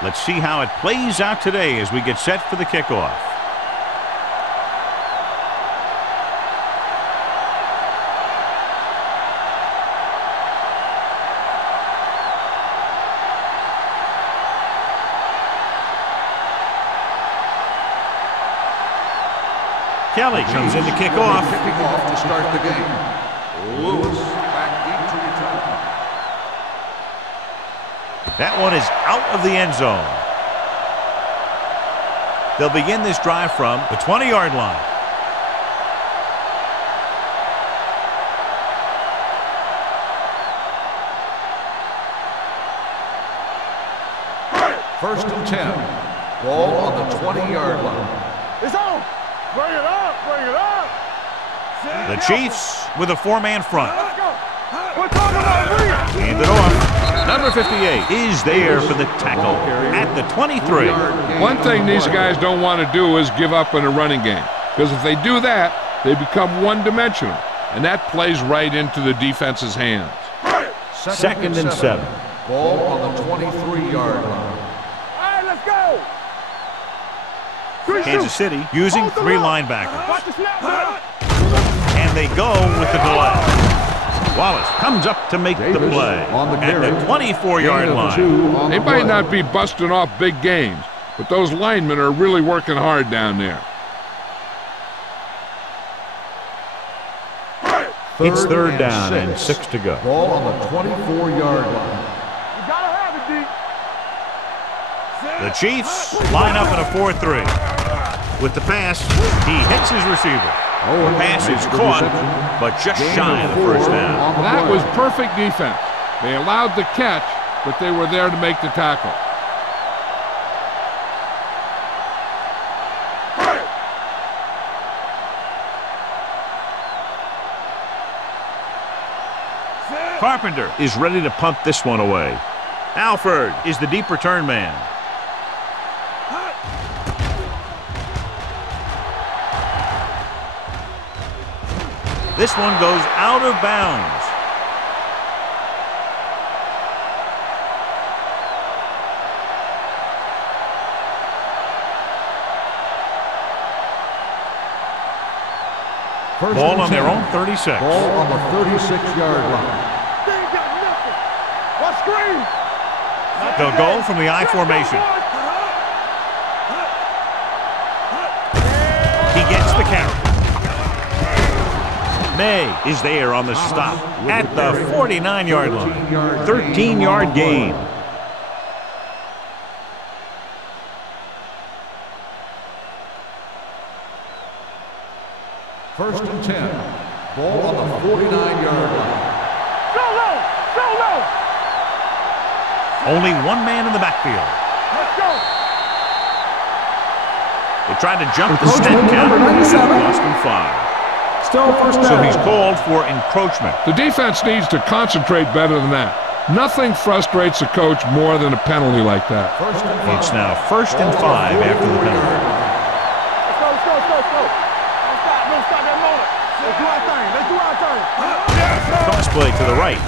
Let's see how it plays out today as we get set for the kickoff. Kelly comes in to kick off. Kicking off to start the game. Lewis back deep to return. That one is out of the end zone. They'll begin this drive from the 20-yard line. First and 10. Ball on the 20-yard line. It's on. Bring it up. Bring it up. The Chiefs with a four-man front. Let's go. We're talking about real. Hand it off. Number 58 is there for the tackle at the 23. One thing these guys don't want to do is give up in a running game, because if they do that, they become one-dimensional, and that plays right into the defense's hands. Second and 7. Ball on the 23-yard line. All right, let's go. Kansas City using 3 linebackers. Watch the snap, man. And they go with the delay. Wallace comes up to make the play at the 24-yard line. They might not be busting off big games, but those linemen are really working hard down there. It's third down and 6 to go. Ball on the 24-yard line. You gotta have it, D. The Chiefs line up in a 4-3. With the pass, he hits his receiver. The pass is caught, but just shy of the first down. That was perfect defense. They allowed the catch, but they were there to make the tackle. Carpenter is ready to punt this one away. Alford is the deep return man. This one goes out of bounds. Ball on their own 36. Ball on the 36-yard line. They ain't got nothing. What screen? They'll go from the I formation. He gets the carry. May is there on the stop at the 49-yard line. 13-yard gain. First and 10. Ball on the 49-yard line. Go low. Go low. Only one man in the backfield. Let's go. They tried to jump the snap count, and it lost him 5. Still first down. So he's called for encroachment. The defense needs to concentrate better than that. Nothing frustrates a coach more than a penalty like that. It's now first and 5 after the penalty. Let's go. Let's go. Let's go. Don't stop. Don't stop that moment. Let's do our thing. Let's do our thing. Cross play to the right.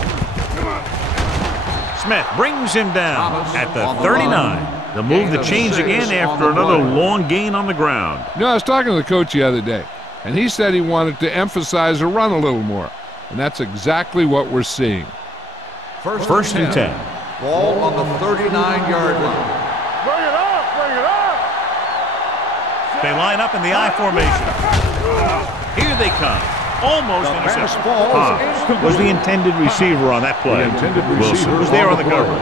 Smith brings him down at the 39. The move to change again after another long gain on the ground. You know, I was talking to the coach the other day, and he said he wanted to emphasize the run a little more. And that's exactly what we're seeing. First and 10. Ball on the 39-yard line. Bring it up. Bring it up. They line up in the I formation. Here they come. Almost intercepted. Hobbs was the intended receiver on that play. Wilson was there on the coverage.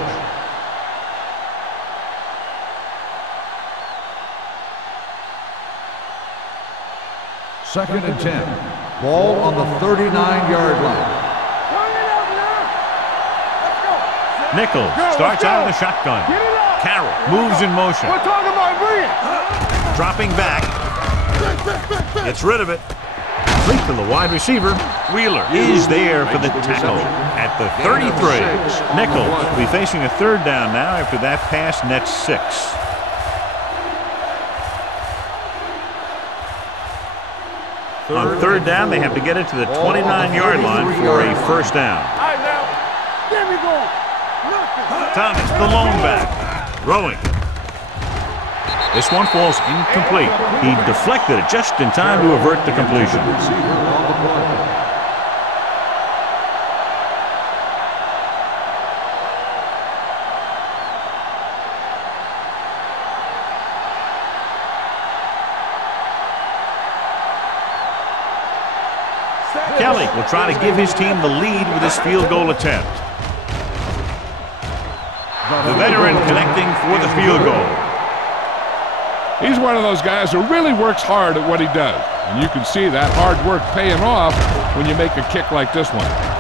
Second and 10. Ball on the 39-yard line. Bring it up now. Let's go. Nichols starts out in the shotgun. Get it up. Carroll moves in motion. We're talking about real. Dropping back. Gets rid of it. Complete to the wide receiver. Wheeler is there for the tackle at the 33. Nichols will be facing a third down now after that pass nets 6. On third down, they have to get it to the 29-yard line for a first down. All right, now. There we go. Nothing. Thomas, the lone back. Throwing. This one falls incomplete. He deflected it just in time to avert the completion. Kelly will try to give his team the lead with this field goal attempt. The veteran connecting for the field goal. He's one of those guys who really works hard at what he does. And you can see that hard work paying off when you make a kick like this one.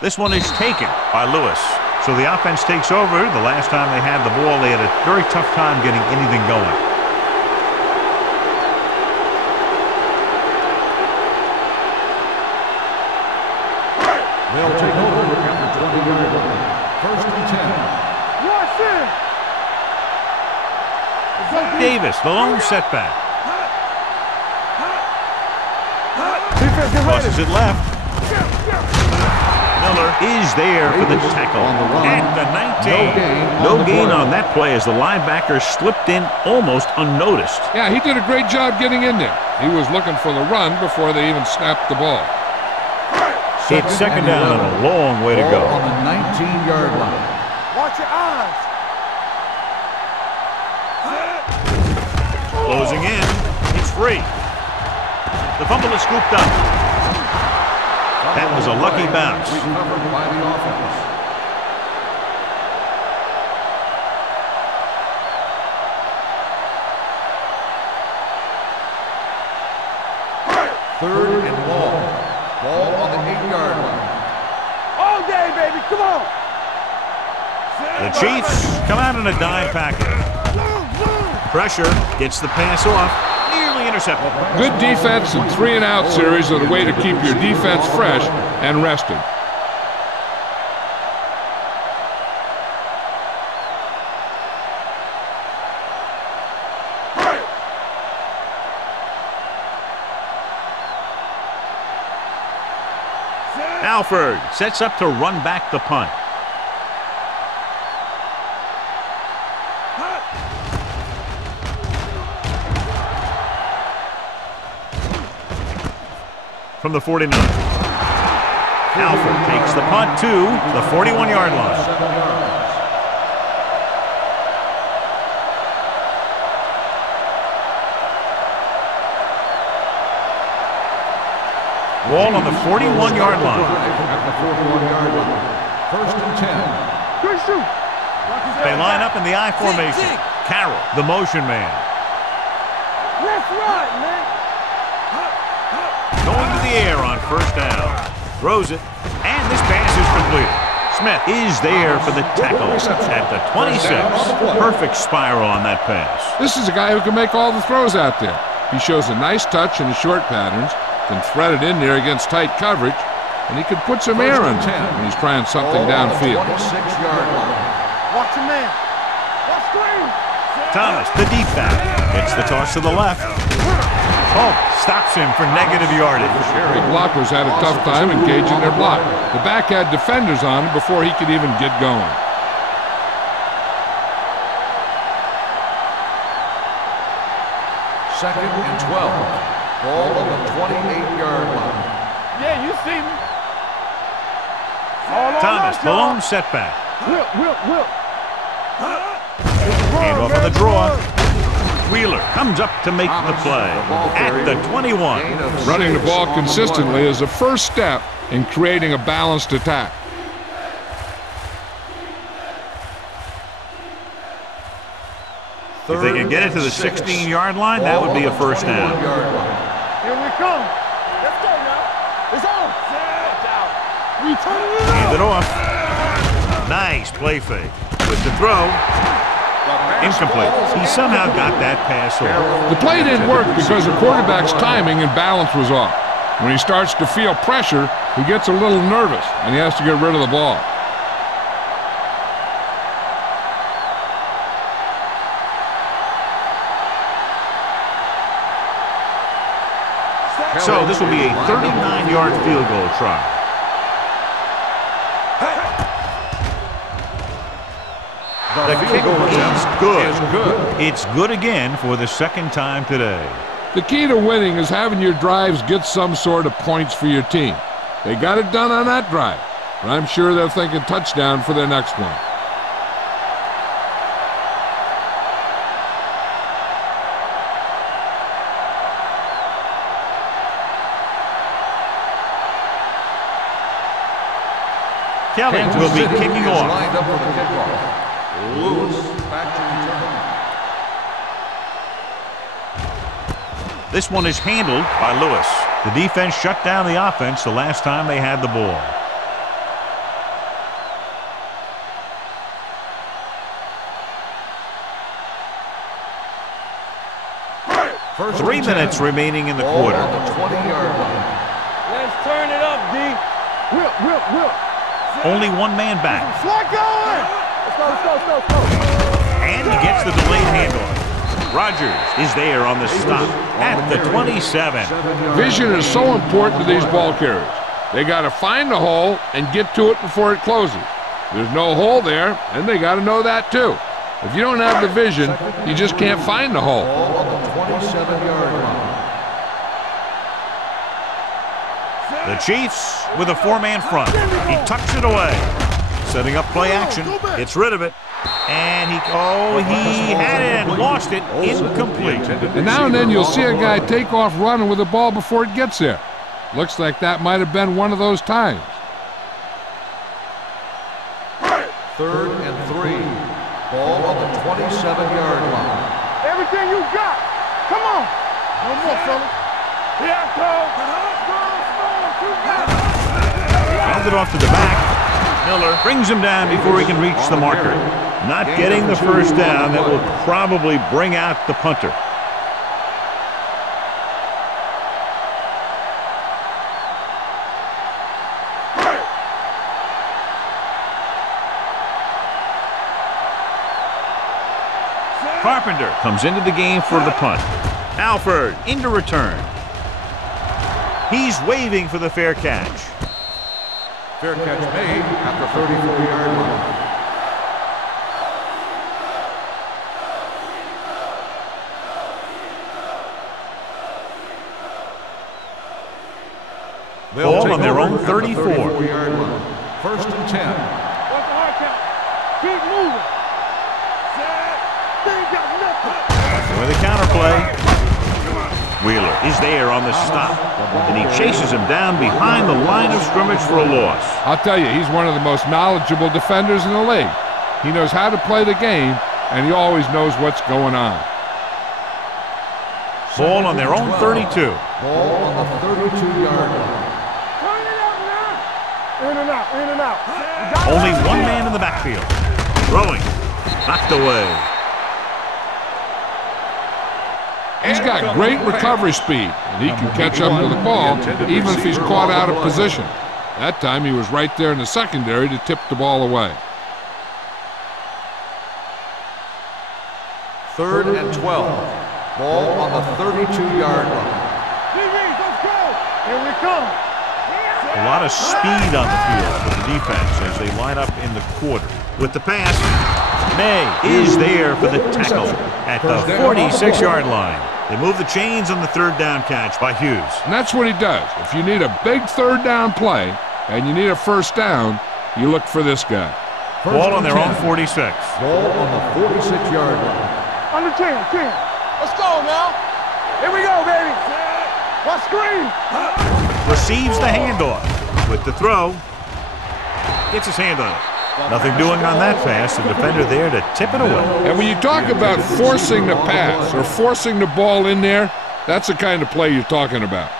This one is taken by Lewis. So the offense takes over. The last time they had the ball, they had a very tough time getting anything going. They'll take over at the 20-yard line. First and 10. Davis, the lone setback. Crosses it left. Miller is there for the tackle at the 19. No gain on that play as the linebacker slipped in almost unnoticed. Yeah, he did a great job getting in there. He was looking for the run before they even snapped the ball. It's second down and a long way to go. On the 19-yard line. Watch your eyes. Closing in. It's free. The fumble is scooped up. That was a lucky bounce. Recovered by the offense. Third and long. Ball on the 8-yard line. All day, baby. Come on. The Chiefs come out in a dime package. Pressure gets the pass off. Nearly intercepted. Good defense and 3-and-out series are the way to keep your defense fresh and rested. Alford sets up to run back the punt. From the 49. Alford takes the punt to the 41-yard line. Ball on the 41-yard line. At the 41-yard line. First and 10. Good shoot. They line up in the I formation. Carroll, the motion man. Let's run, man. Going to the air on first down. Throws it, and this pass is completed. Smith is there for the tackle at the 26. Perfect spiral on that pass. This is a guy who can make all the throws out there. He shows a nice touch in his short patterns, can thread it in there against tight coverage, and he can put some air in when he's trying something downfield. 26-yard line. Watch your man. Watch screen. Thomas, the deep back, gets the toss to the left. Polk stops him for negative yardage. The blockers had a tough time engaging their block. The back had defenders on him before he could even get going. Second and 12. Ball on the 28-yard line. Yeah, you see me. Thomas, the lone setback. Whip. Hand off of the draw. Wheeler comes up to make the play at the 21. Running the ball consistently is the first step in creating a balanced attack. If they can get it to the 16-yard line, that would be a first down. Here we come. Let's go now. It's on. We turn it Hand it off. Nice play fake. With the throw. Incomplete. He somehow got that pass off. The play didn't work because the quarterback's timing and balance was off. When he starts to feel pressure, he gets a little nervous, and he has to get rid of the ball. So this will be a 39-yard field goal try. The kick is good. It's good again for the second time today. The key to winning is having your drives get some sort of points for your team. They got it done on that drive, but I'm sure they're thinking touchdown for their next one. Kelly will be kicking off. Lewis back to return. This one is handled by Lewis. The defense shut down the offense the last time they had the ball. First 3 minutes remaining in the quarter. On the 20-yard line. Let's turn it up, D. Whip. Only one man back. Slide going. Let's go. And he gets the delayed handoff. Rogers is there on the stop at the 27. Vision is so important to these ball carriers. They got to find the hole and get to it before it closes. There's no hole there, and they got to know that too. If you don't have the vision, you just can't find the hole. Ball on the 27-yard line. The Chiefs with a four-man front. He tucks it away. Setting up play action. Gets rid of it. And he had it and lost it. Incomplete. And now and then you'll see a guy take off running with the ball before it gets there. Looks like that might have been one of those times. 3rd and 3. Ball on the 27-yard line. Everything you got. Come on. One more, fellas. Here I come. Handed off to the back. Miller brings him down before he can reach the marker. Not getting the first down. That will probably bring out the punter. Carpenter comes into the game for the punt. Alford into return. He's waving for the fair catch. Fair catch made at the 34-yard line. Ball on their own 34. 34-yard line. 1st and 10. What's the hard count? Keep moving. They ain't got nothing. With a counterplay. Wheeler is there on the stop, and he chases him down behind the line of scrimmage for a loss. I'll tell you, he's one of the most knowledgeable defenders in the league. He knows how to play the game, and he always knows what's going on. Ball on their own 32. Ball on the 32-yard line. Turn it up now. In and out. Only one man in the backfield. Throwing. Knocked away. He's got great recovery speed, and he can catch up to the ball even if he's caught out of position. That time he was right there in the secondary to tip the ball away. 3rd and 12. Ball on the 32-yard line. Let's go. Here we come. A lot of speed on the field for the defense as they line up in the quarter. With the pass, May is there for the tackle at the 46-yard line. They move the chains on the 3rd down catch by Hughes. And that's what he does. If you need a big 3rd down play and you need a 1st down, you look for this guy. Ball on their own 46. Ball on the 46-yard line. Under 10. Let's go now. Here we go, baby. What screen? Receives the handoff. With the throw, gets his hand on it. Nothing doing on that pass. The defender there to tip it away. And when you talk about forcing the pass or forcing the ball in there, that's the kind of play you're talking about.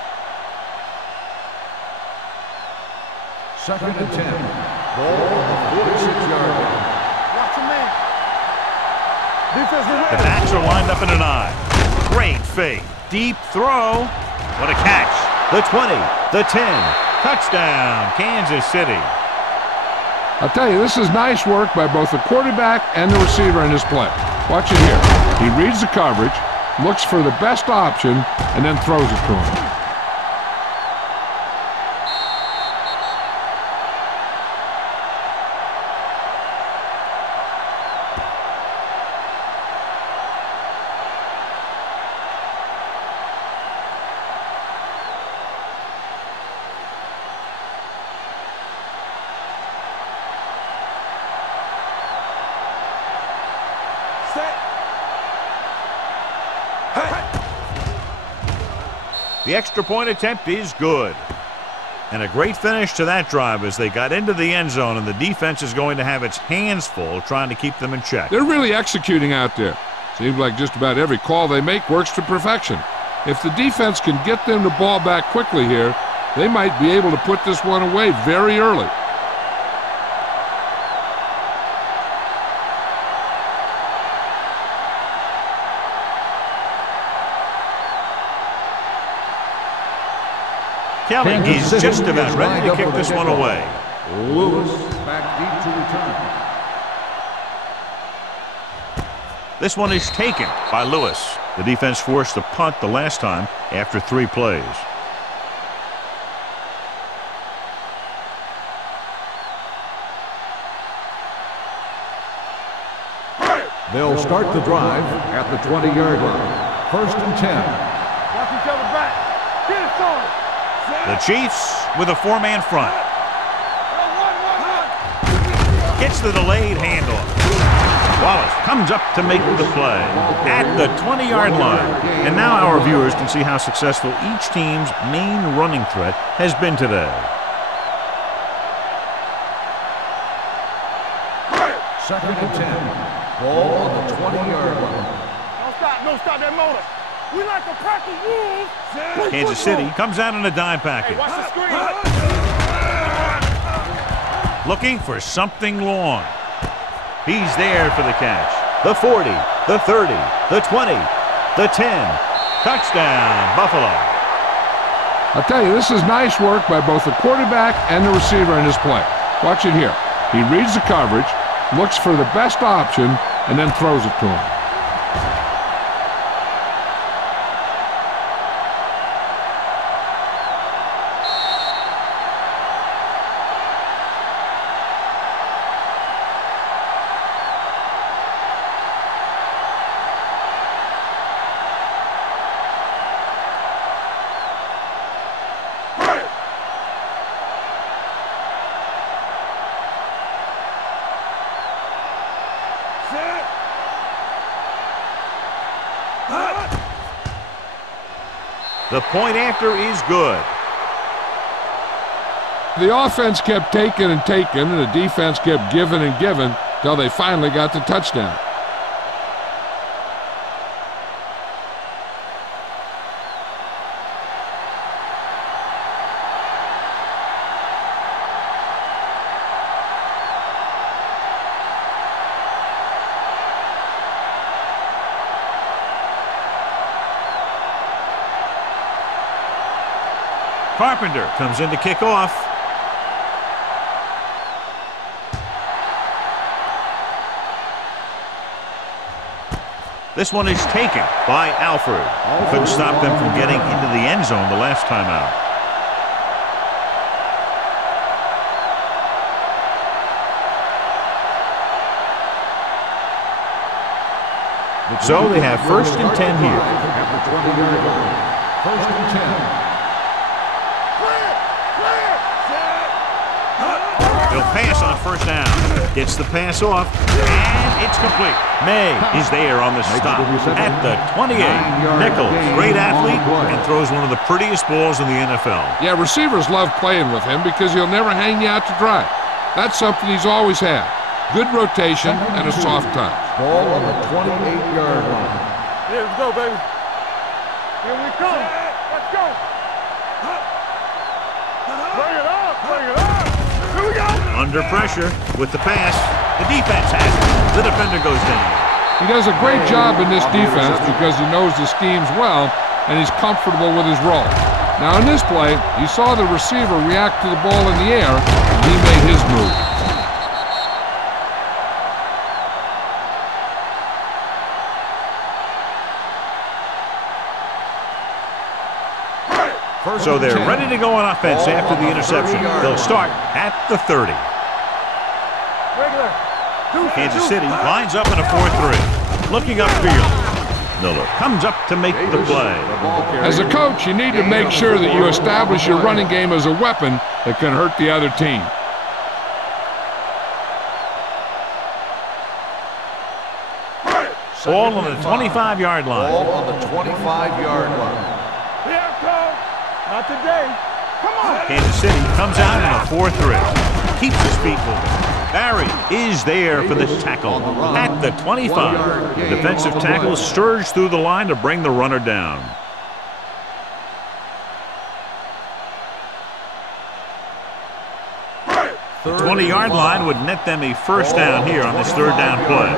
2nd and 10. Ball on the 46-yard line. Watch a man. The backs are lined up in an eye. Great fake. Deep throw. What a catch. The 20, the 10. Touchdown, Kansas City. I'll tell you, this is nice work by both the quarterback and the receiver in this play. Watch it here. He reads the coverage, looks for the best option, and then throws it to him. The extra point attempt is good. And a great finish to that drive as they got into the end zone, and the defense is going to have its hands full trying to keep them in check. They're really executing out there. Seems like just about every call they make works to perfection. If the defense can get them the ball back quickly here, they might be able to put this one away very early. Kelly is just about ready to kick this one away. Lewis back deep to return. This one is taken by Lewis. The defense forced a punt the last time after 3 plays. They'll start the drive at the 20-yard line. 1st and 10. Watch each other back. Get it, son. The Chiefs with a 4-man front. Gets the delayed handoff. Wallace comes up to make the play at the 20-yard line. And now our viewers can see how successful each team's main running threat has been today. 2nd and 10. Ball on the 20-yard line. Don't stop that motor. We like to practice rules. Kansas City comes out in a dime package. Hey, watch the screen. Looking for something long. He's there for the catch. The 40, the 30, the 20, the 10. Touchdown, Buffalo. I'll tell you, this is nice work by both the quarterback and the receiver in this play. Watch it here. He reads the coverage, looks for the best option, and then throws it to him. The point after is good. The offense kept taking and taking, and the defense kept giving and giving till they finally got the touchdown. Carpenter comes in to kick off. This one is taken by Alford. Couldn't stop them from getting into the end zone the last time out. So they have 1st and 10 here. At the 20-yard line. 1st and 10. He'll pass on 1st down. Gets the pass off, and it's complete. May is there on the stop at the 28. Nichols, great athlete, and throws one of the prettiest balls in the NFL. Yeah, receivers love playing with him because he'll never hang you out to dry. That's something he's always had. Good rotation and a soft touch. Ball on the 28-yard line. Yeah, let's go, baby. Here we come. Let's go. Bring it up. Bring it up. Here we go. Under pressure with the pass. The defense has it. The defender goes down. He does a great job in this defense because he knows the schemes well and he's comfortable with his role. Now in this play, he saw the receiver react to the ball in the air and he made his move. So they're ready to go on offense after the interception. They'll start at the 30. Kansas City lines up in a 4-3. Looking upfield. Miller comes up to make the play. As a coach, you need to make sure that you establish your running game as a weapon that can hurt the other team. Ball on the 25-yard line. Ball on the 25-yard line. Not today. Come on. Kansas City comes out in a 4-3. Keeps his feet moving. Barry is there for the tackle at the 25. The defensive tackle surged through the line to bring the runner down. The 20-yard line would net them a first down here on this third down play.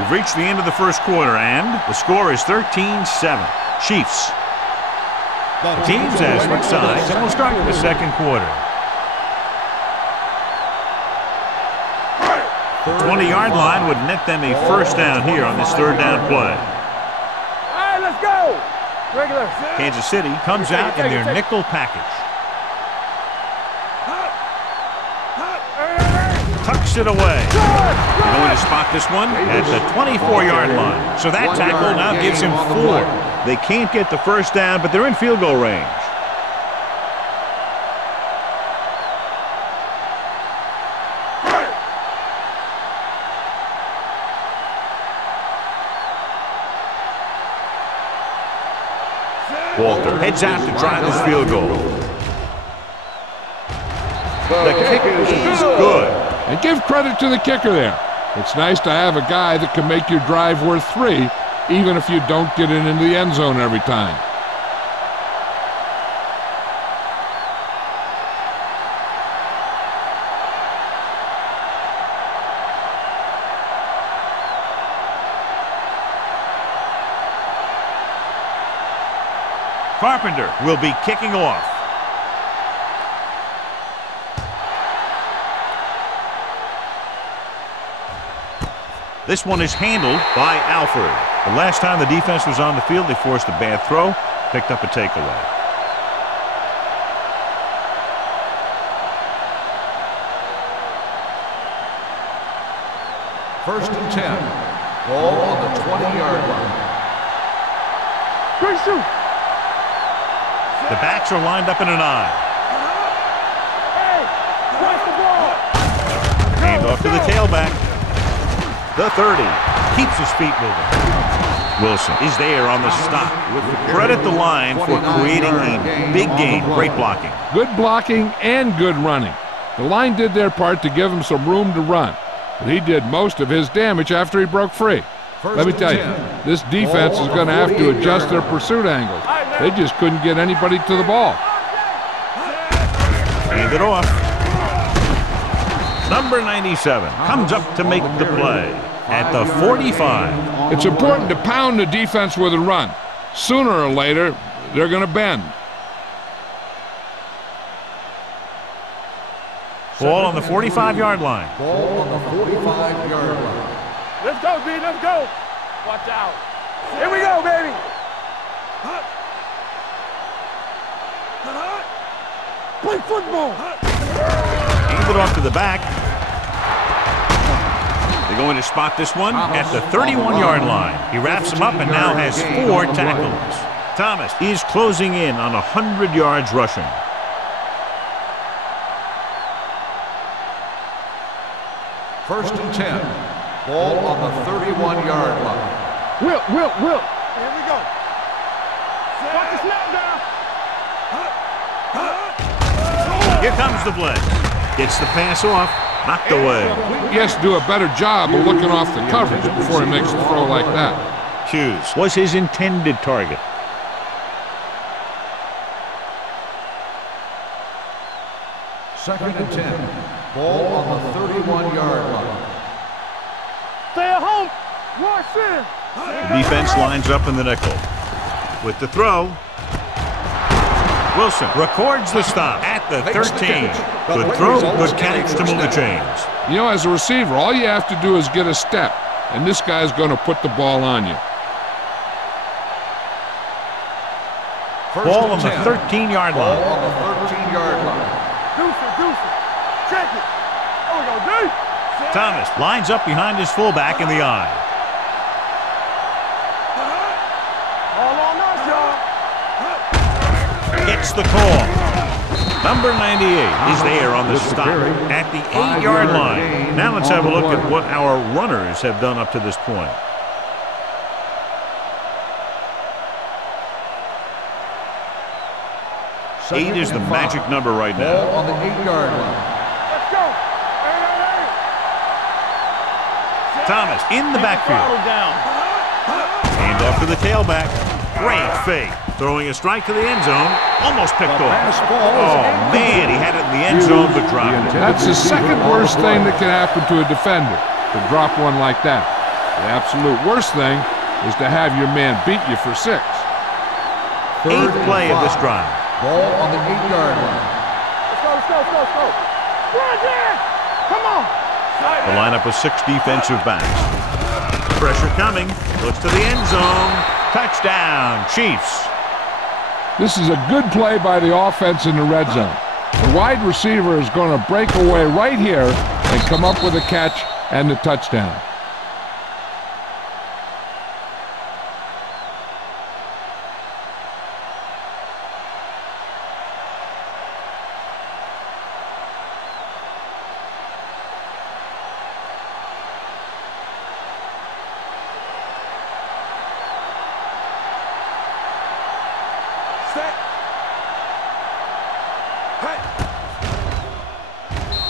We've reached the end of the first quarter, and the score is 13-7. Chiefs. The teams as switch sides, and we'll start the second quarter. The 20-yard line would net them a first down here on this third down play. All right, let's go. Regular. Kansas City comes out in their nickel package. Tucks it away. They're going to spot this one at the 24-yard line. So that tackle now gives him 4. They can't get the first down, but they're in field goal range. Walter heads out to try this field goal. The kick is good. And give credit to the kicker there. It's nice to have a guy that can make your drive worth 3, even if you don't get it into the end zone every time. Carpenter will be kicking off. This one is handled by Alford. The last time the defense was on the field, they forced a bad throw, picked up a takeaway. First and 10. Ball on the 20-yard line. Great shoot. The backs are lined up in an I. Hey, watch the ball. Hand off to the tailback. The 30 keeps his feet moving. Wilson is there on the stop. Credit the line for creating a big gain. Great blocking. Good blocking and good running. The line did their part to give him some room to run, but he did most of his damage after he broke free. Let me tell you, this defense is going to have to adjust their pursuit angles. They just couldn't get anybody to the ball. Hand it off. Number 97 comes up to make the play at the 45. It's important to pound the defense with a run. Sooner or later, they're going to bend. Ball on the 45-yard line. Ball on the 45-yard line. Let's go, D. Let's go. Watch out. Here we go, baby. Play football. Hand it off to the back. They're going to spot this one at the 31-yard line. He wraps him up and now has 4 tackles. Thomas is closing in on 100 yards rushing. First and 10. Ball on the 31-yard line. Will. Here we go. Watch the snap down. Here comes the blitz. Gets the pass off. Knocked away. He has to do a better job of looking off the coverage before he makes a throw like that. Hughes was his intended target. Second and 10. Ball on the 31-yard line. Stay at home. The defense lines up in the nickel. With the throw, Wilson records the stop at the 13. Good throw, good catch to move the chains. You know, as a receiver, all you have to do is get a step, and this guy's going to put the ball on you. Ball on the 13-yard line. Ball on the 13-yard line. Deuce. Check it. There we go, dude. Thomas lines up behind his fullback in the eye. All on us, y'all. Gets the call. Number 98 is there on the stop at the 8-yard line. Now let's have a look at what our runners have done up to this point. 8 is the magic number right now. Ball on the 8-yard line. Let's go. Thomas in the backfield. Hand off to the tailback. Great fake. Throwing a strike to the end zone. Almost picked off. Oh, man, he had it in the end zone but dropped it. That's the second worst thing that can happen to a defender, to drop one like that. The absolute worst thing is to have your man beat you for 6. 8th play of this drive. Ball on the 8-yard line. Let's go. Run, Dan. Come on. The lineup of 6 defensive backs. Pressure coming. Looks to the end zone. Touchdown, Chiefs. This is a good play by the offense in the red zone. The wide receiver is going to break away right here and come up with a catch and the touchdown.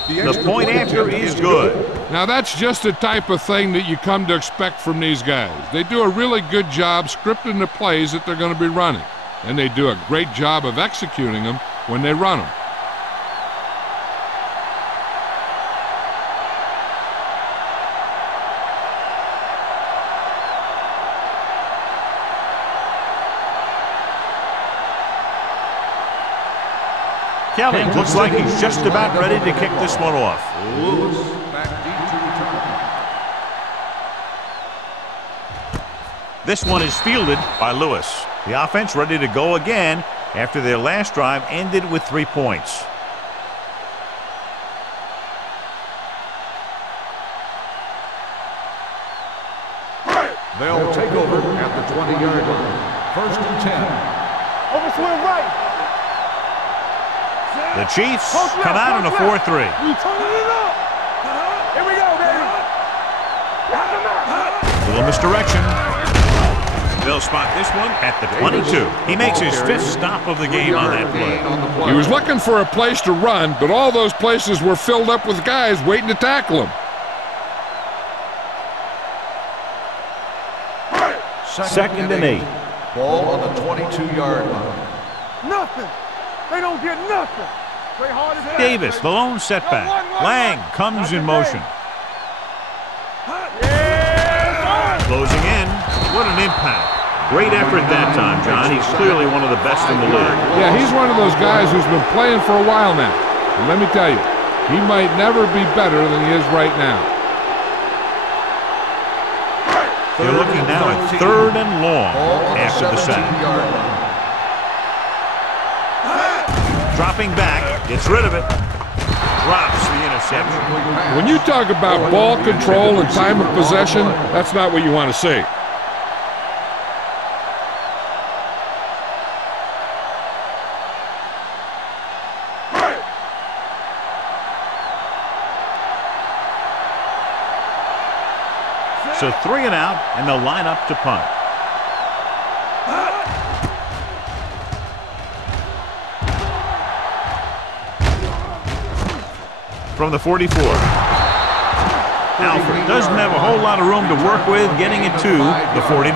The point after is good. Now that's just the type of thing that you come to expect from these guys. They do a really good job scripting the plays that they're going to be running. And they do a great job of executing them when they run them. Kelly looks like he's just about ready to kick this one off. Lewis back deep to return. This one is fielded by Lewis. The offense ready to go again after their last drive ended with 3 points. They'll take over at the 20-yard line. 1st and 10. Over swing right. The Chiefs come out on a 4-3. You turning it up. Here we go, baby. Little misdirection. They'll spot this one at the 22. He makes his 5th stop of the game on that play. He was looking for a place to run, but all those places were filled up with guys waiting to tackle him. 2nd and 8. Ball on the 22-yard line. Nothing. They don't get nothing. Play hard as hell. Davis, the lone setback. Lang comes in motion. Closing in. What an impact. Great effort that time, John. He's clearly one of the best in the league. Yeah, he's one of those guys who's been playing for a while now. And let me tell you, he might never be better than he is right now. They're looking now at 3rd and long after the sack. Dropping back, gets rid of it, drops the interception. When you talk about ball control and time of possession, that's not what you want to see. So 3 and out, and they'll line up to punt. From the 44. Alford doesn't have a whole lot of room to work with getting it to the 49.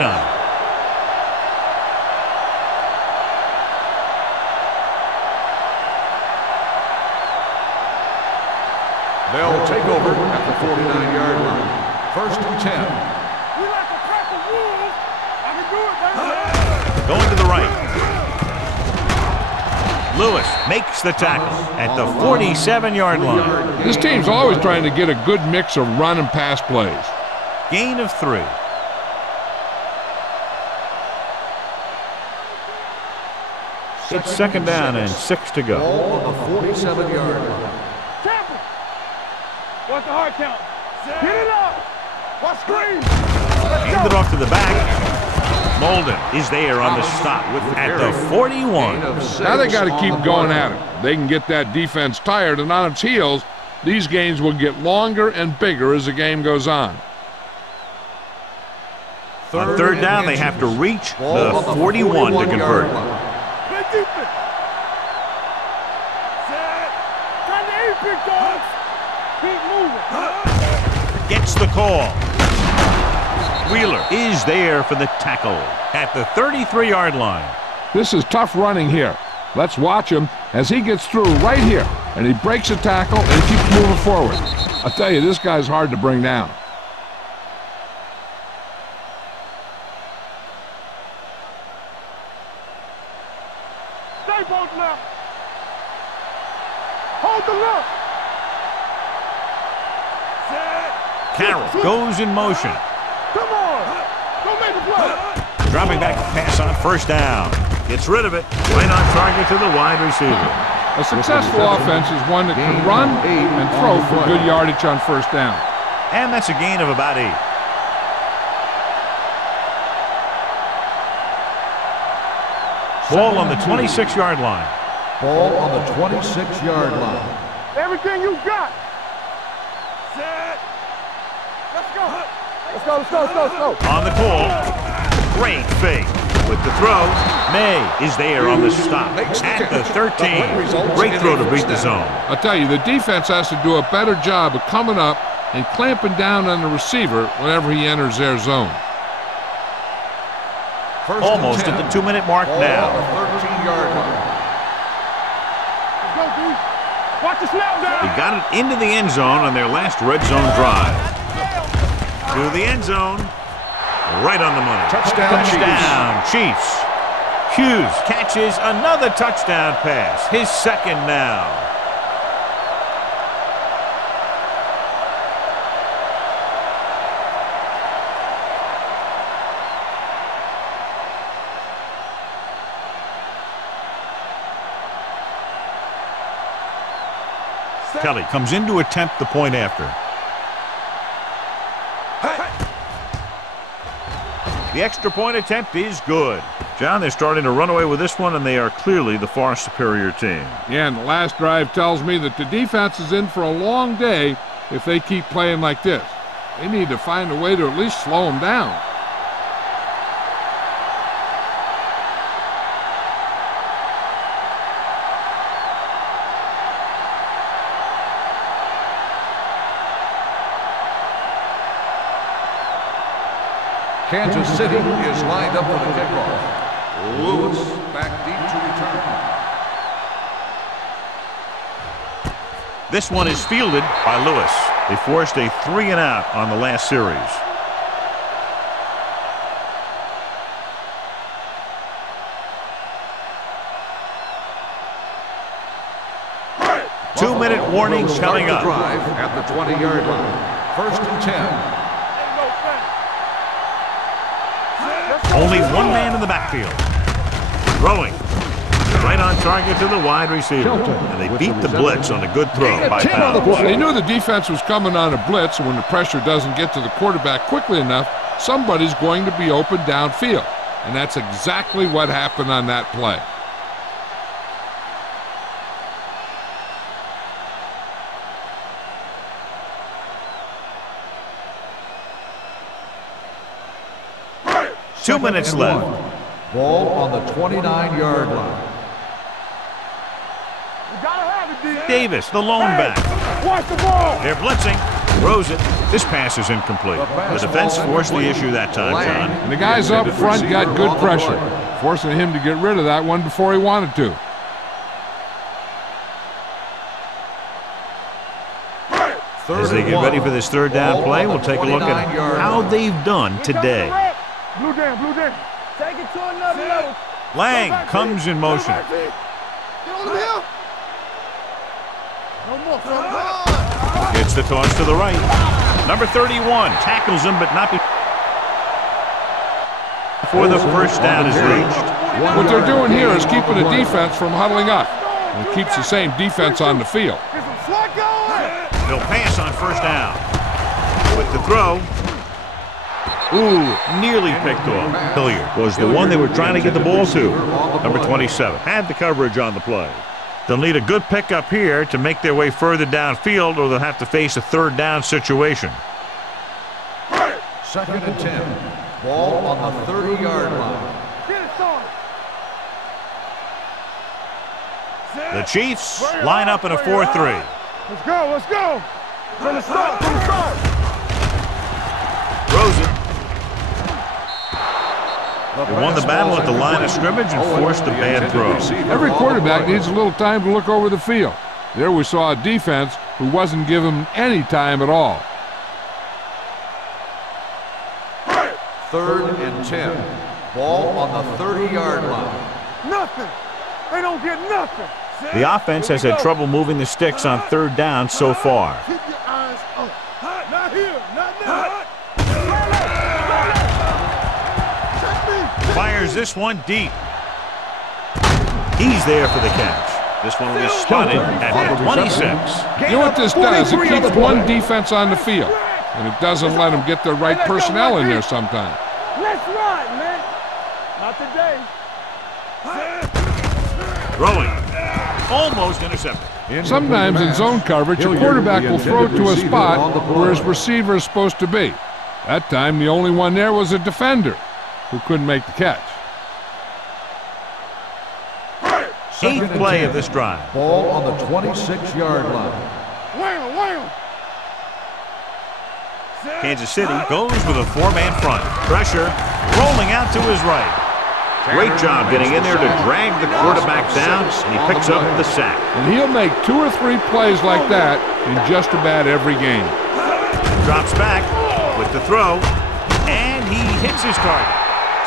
They'll take over at the 49-yard line. 1st and 10. Going to the right. Lewis makes the tackle at the 47-yard line. This team's always trying to get a good mix of run and pass plays. Gain of 3. It's second down and 6 to go. Ball on the 47-yard line. Tackle. What's the hard count? Get it up. What screen? Handed off to the back. Molden is there on the stop at the 41. Now they got to keep going at it. They can get that defense tired and on its heels. These games will get longer and bigger as the game goes on. On third down, they have to reach the 41 to convert. Play defense. Set. Time to aim, big dogs. Keep moving. Gets the call. Wheeler is there for the tackle at the 33-yard line. This is tough running here. Let's watch him as he gets through right here, and he breaks a tackle and he keeps moving forward. I'll tell you, this guy's hard to bring down. Stay both left. Hold the left. Set. Carroll goes in motion. Come on. Don't make the play. Dropping back to pass on first down. Gets rid of it. Right on target to the wide receiver. A successful offense is one that can run and throw for good yardage on first down. And that's a gain of about 8. Ball on the 26-yard line. Ball on the 26-yard line. Everything you got. Set. Let's go. Let's go, let's go, let's go, let's go. On the call. Great fake. With the throw, May is there on the stop at the 13. Great throw to beat the zone. I'll tell you, the defense has to do a better job of coming up and clamping down on the receiver whenever he enters their zone. Almost at the 2-minute mark now. On the 13-yard line. Let's go, D. Watch the snap down. They got it into the end zone on their last red zone drive. To the end zone. Right on the money. Touchdown, Chiefs. Hughes catches another touchdown pass. His second now. Kelly comes in to attempt the point after. The extra point attempt is good. John, they're starting to run away with this one, and they are clearly the far superior team. Yeah, and the last drive tells me that the defense is in for a long day if they keep playing like this. They need to find a way to at least slow them down. Kansas City is lined up for the kickoff. Lewis back deep to return. This one is fielded by Lewis. They forced a 3-and-out on the last series. Two-minute warning coming up. Drive at the 20-yard line. First and 10. Only one man in the backfield. Throwing. Right on target to the wide receiver. And they beat the blitz on a good throw by Powell. They knew the defense was coming on a blitz, and when the pressure doesn't get to the quarterback quickly enough, somebody's going to be open downfield. And that's exactly what happened on that play. Two minutes left. Ball on the 29-yard line. You gotta have it, D. Davis, the lone back. Watch the ball. They're blitzing. Throws it. This pass is incomplete. The defense forced the issue that time, John. And the guys up front got good pressure, forcing him to get rid of that one before he wanted to. As they get ready for this third down play, we'll take a look at how they've done today. Blue down, blue down. Take it to another level. Lang comes in motion. Gets the toss to the right. Number 31 tackles him, but not before the first down is reached. What they're doing here is keeping the defense from huddling up. And it keeps the same defense on the field. They'll pass on first down. With the throw. Ooh, nearly picked off. Hilliard was the one they were trying to get the ball to. Number 27 had the coverage on the play. They'll need a good pickup here to make their way further downfield, or they'll have to face a third down situation. 2nd and 10. Ball on the 30-yard line. The Chiefs line up in a 4-3. Let's go, let's go. From the start, from the start. Throws it. They won the battle at the line of scrimmage and forced a bad throw. Every quarterback needs a little time to look over the field. There we saw a defense who wasn't giving them any time at all. 3rd and 10. Ball on the 30-yard line. Nothing. They don't get nothing. The offense has had trouble moving the sticks on third down so far. Keep your eyes up. Not here, not now. Fires this one deep. He's there for the catch. This one was spotted at the 26. You know what this does? It keeps one defense on the field, and it doesn't let them get the right personnel in there sometimes. Let's ride, man. Not today. Throwing. Almost intercepted. Sometimes in zone coverage, a quarterback will throw to a spot where his receiver is supposed to be. That time, the only one there was a defender who couldn't make the catch. 8th play of this drive. Ball on the 26-yard line. Wham, wham. Kansas City goes with a 4-man front. Pressure rolling out to his right. Great job getting in there to drag the quarterback down, and he picks up the sack. And he'll make 2 or 3 plays like that in just about every game. Drops back with the throw, and he hits his target.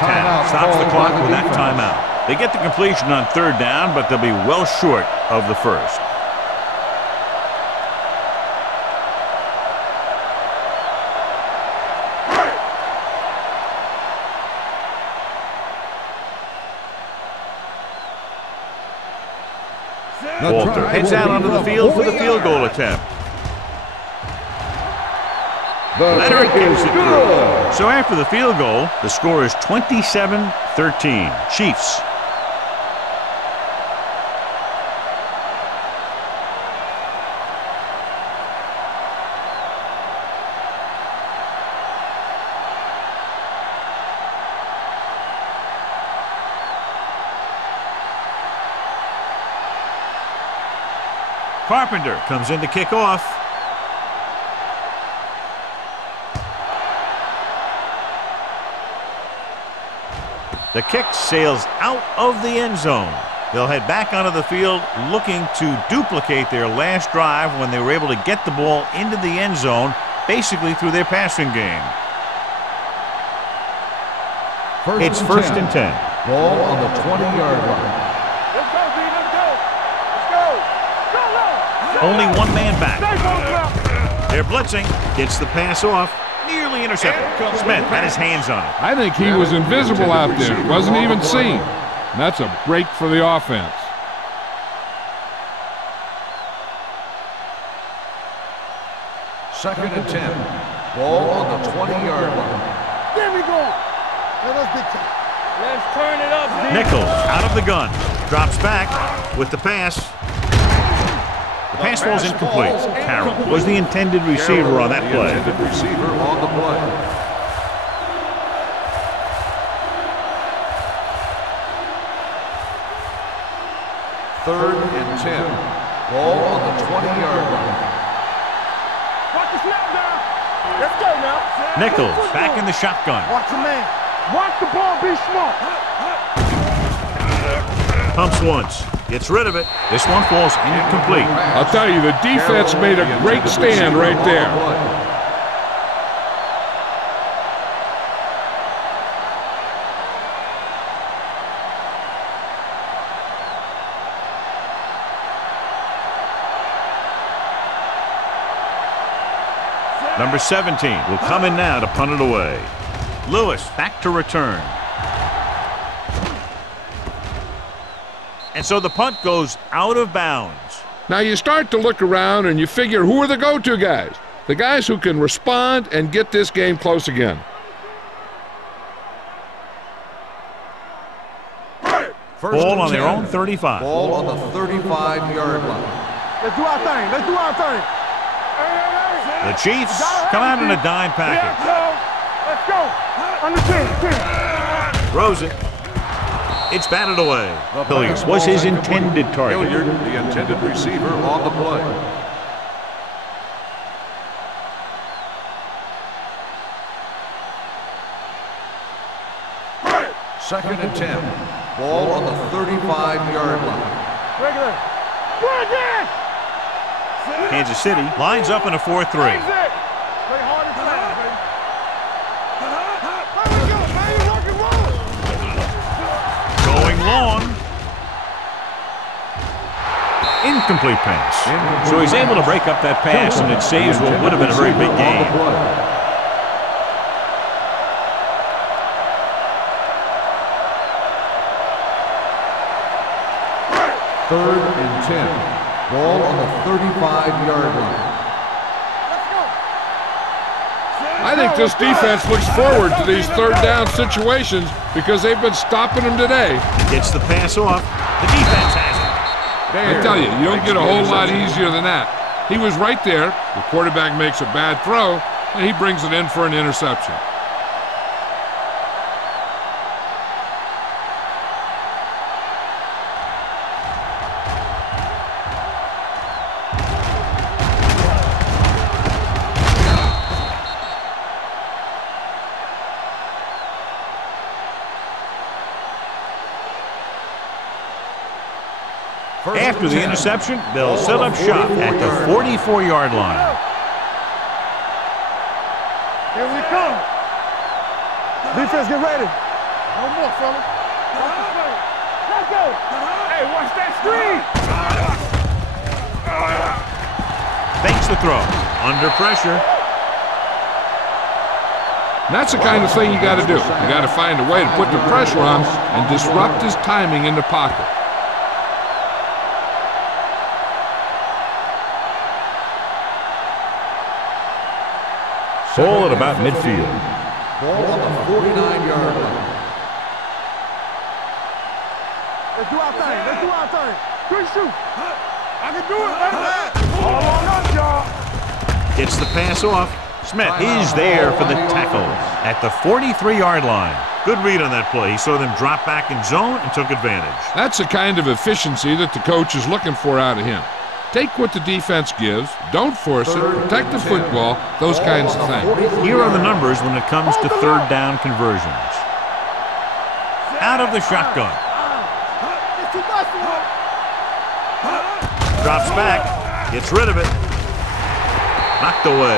10 stops the clock with that timeout. They get the completion on third down, but they'll be well short of the first. Walter heads out onto the field for the field goal attempt. Leonard gets it through. So after the field goal, the score is 27-13. Chiefs. Carpenter comes in to kick off. The kick sails out of the end zone. They'll head back onto the field looking to duplicate their last drive when they were able to get the ball into the end zone, basically through their passing game. It's 1st and 10. Ball on the 20-yard line. Only one man back. They're blitzing. Gets the pass off. Nearly intercepted. Smith had his hands on it. I think he was invisible out there. Wasn't even seen. And that's a break for the offense. Second and 10. Ball on the 20-yard line. There we go. Let's turn it up, D. Nichols out of the gun. Drops back with the pass. The pass falls incomplete. Carroll was the intended receiver on that play. Receiver on the play. Third and 10. Ball on the 20-yard line. Watch the snap down. Let's go now. Nichols back in the shotgun. Watch the man. Watch the ball, be smart. Pumps once. Gets rid of it. This one falls incomplete. I'll tell you, the defense made a great stand right there. Number 17 will come in now to punt it away. Lewis back to return. And so the punt goes out of bounds. Now you start to look around and you figure, who are the go-to guys? The guys who can respond and get this game close again. Ball on their own 35. Ball on the 35-yard line. Let's do our thing. Let's do our thing. The Chiefs come out in a dime package. Let's go. On the 10. Throws it. It's batted away. Hilliard was his intended target. Hilliard, the intended receiver on the play. Second and 10. Ball on the 35-yard line. Regular. Kansas City lines up in a 4-3. Play hard and fast, baby. There we go, man. Rock and roll. Going long. Incomplete pass. So he's able to break up that pass, and it saves what would have been a very big game. Third and 10. Ball on the 35-yard line. I think this defense looks forward to these third-down situations because they've been stopping them today. Gets the pass off. The defense has it. I tell you, you don't get a whole lot easier than that. He was right there. The quarterback makes a bad throw, and he brings it in for an interception. After the interception, they'll set up shop at the 44-yard line. Here we come. Defense, get ready. No more, fella. Let's go. Hey, watch that screen. Fakes the throw. Under pressure. That's the kind of thing you got to do. You got to find a way to put the pressure on and disrupt his timing in the pocket. Ball at about midfield. Ball on the 49-yard line. Let's do our thing. Let's do our thing. Quick shoot. I can do it. All on us, y'all. Gets the pass off. Smith is there for the tackle at the 43-yard line. Good read on that play. He saw them drop back in zone and took advantage. That's the kind of efficiency that the coach is looking for out of him. Take what the defense gives, don't force it, protect the football, those kinds of things. Here are the numbers when it comes to third down conversions. Out of the shotgun. Drops back, gets rid of it. Knocked away.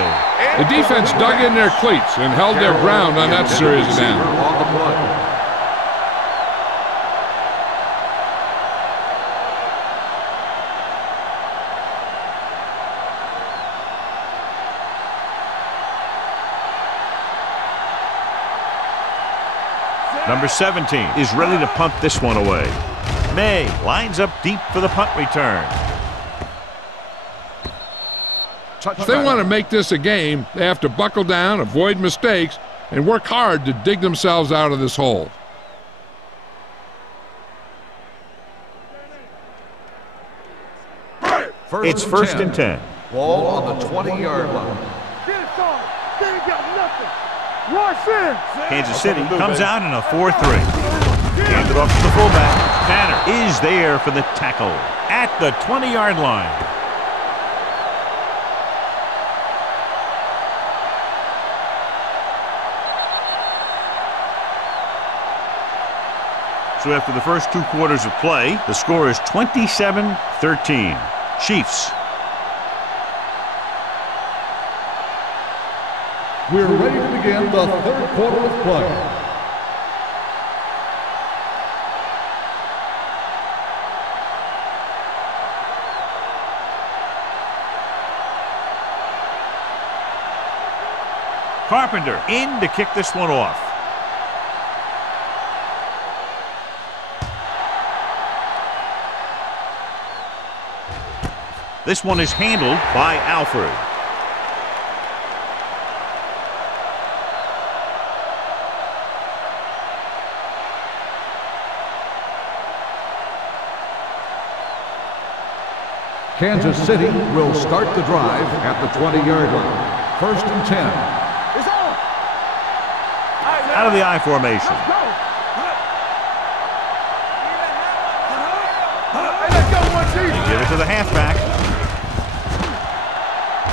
The defense dug in their cleats and held their ground on that series of downs. Number 17 is ready to punt this one away. May lines up deep for the punt return. If they want to make this a game, they have to buckle down, avoid mistakes, and work hard to dig themselves out of this hole. It's first and 10. Ball on the 20-yard line. Get it started. They ain't got nothing. Rush in. Kansas City comes out in a 4-3. Hand it off to the fullback. Tanner is there for the tackle at the 20-yard line. So after the first 2 quarters of play, the score is 27-13. Chiefs. We're ready to begin the third quarter of play. Carpenter in to kick this one off. This one is handled by Alford. Kansas City will start the drive at the 20-yard line. 1st and 10. It's on. Out of the I formation. Let's go. Hey, let's go, one team. Give it to the halfback.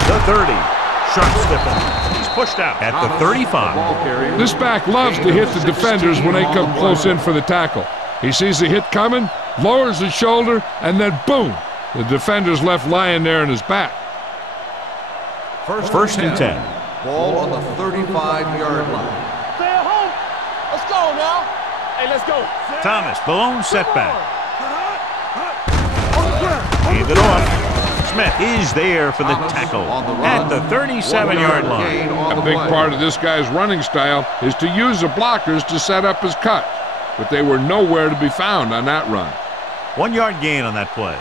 The 30. Sharp stiffen. He's pushed out at the 35. This back loves to hit the defenders when they come close in for the tackle. He sees the hit coming, lowers his shoulder, and then boom, the defender's left lying there in his back. 1st and 10. Ball on the 35-yard line. Stay at home. Let's go now. Hey, let's go. Thomas, the lone setback. On the ground. Hand it off. Smith is there for the tackle at the 37-yard line. A big part of this guy's running style is to use the blockers to set up his cut, but they were nowhere to be found on that run. 1 yard gain on that play.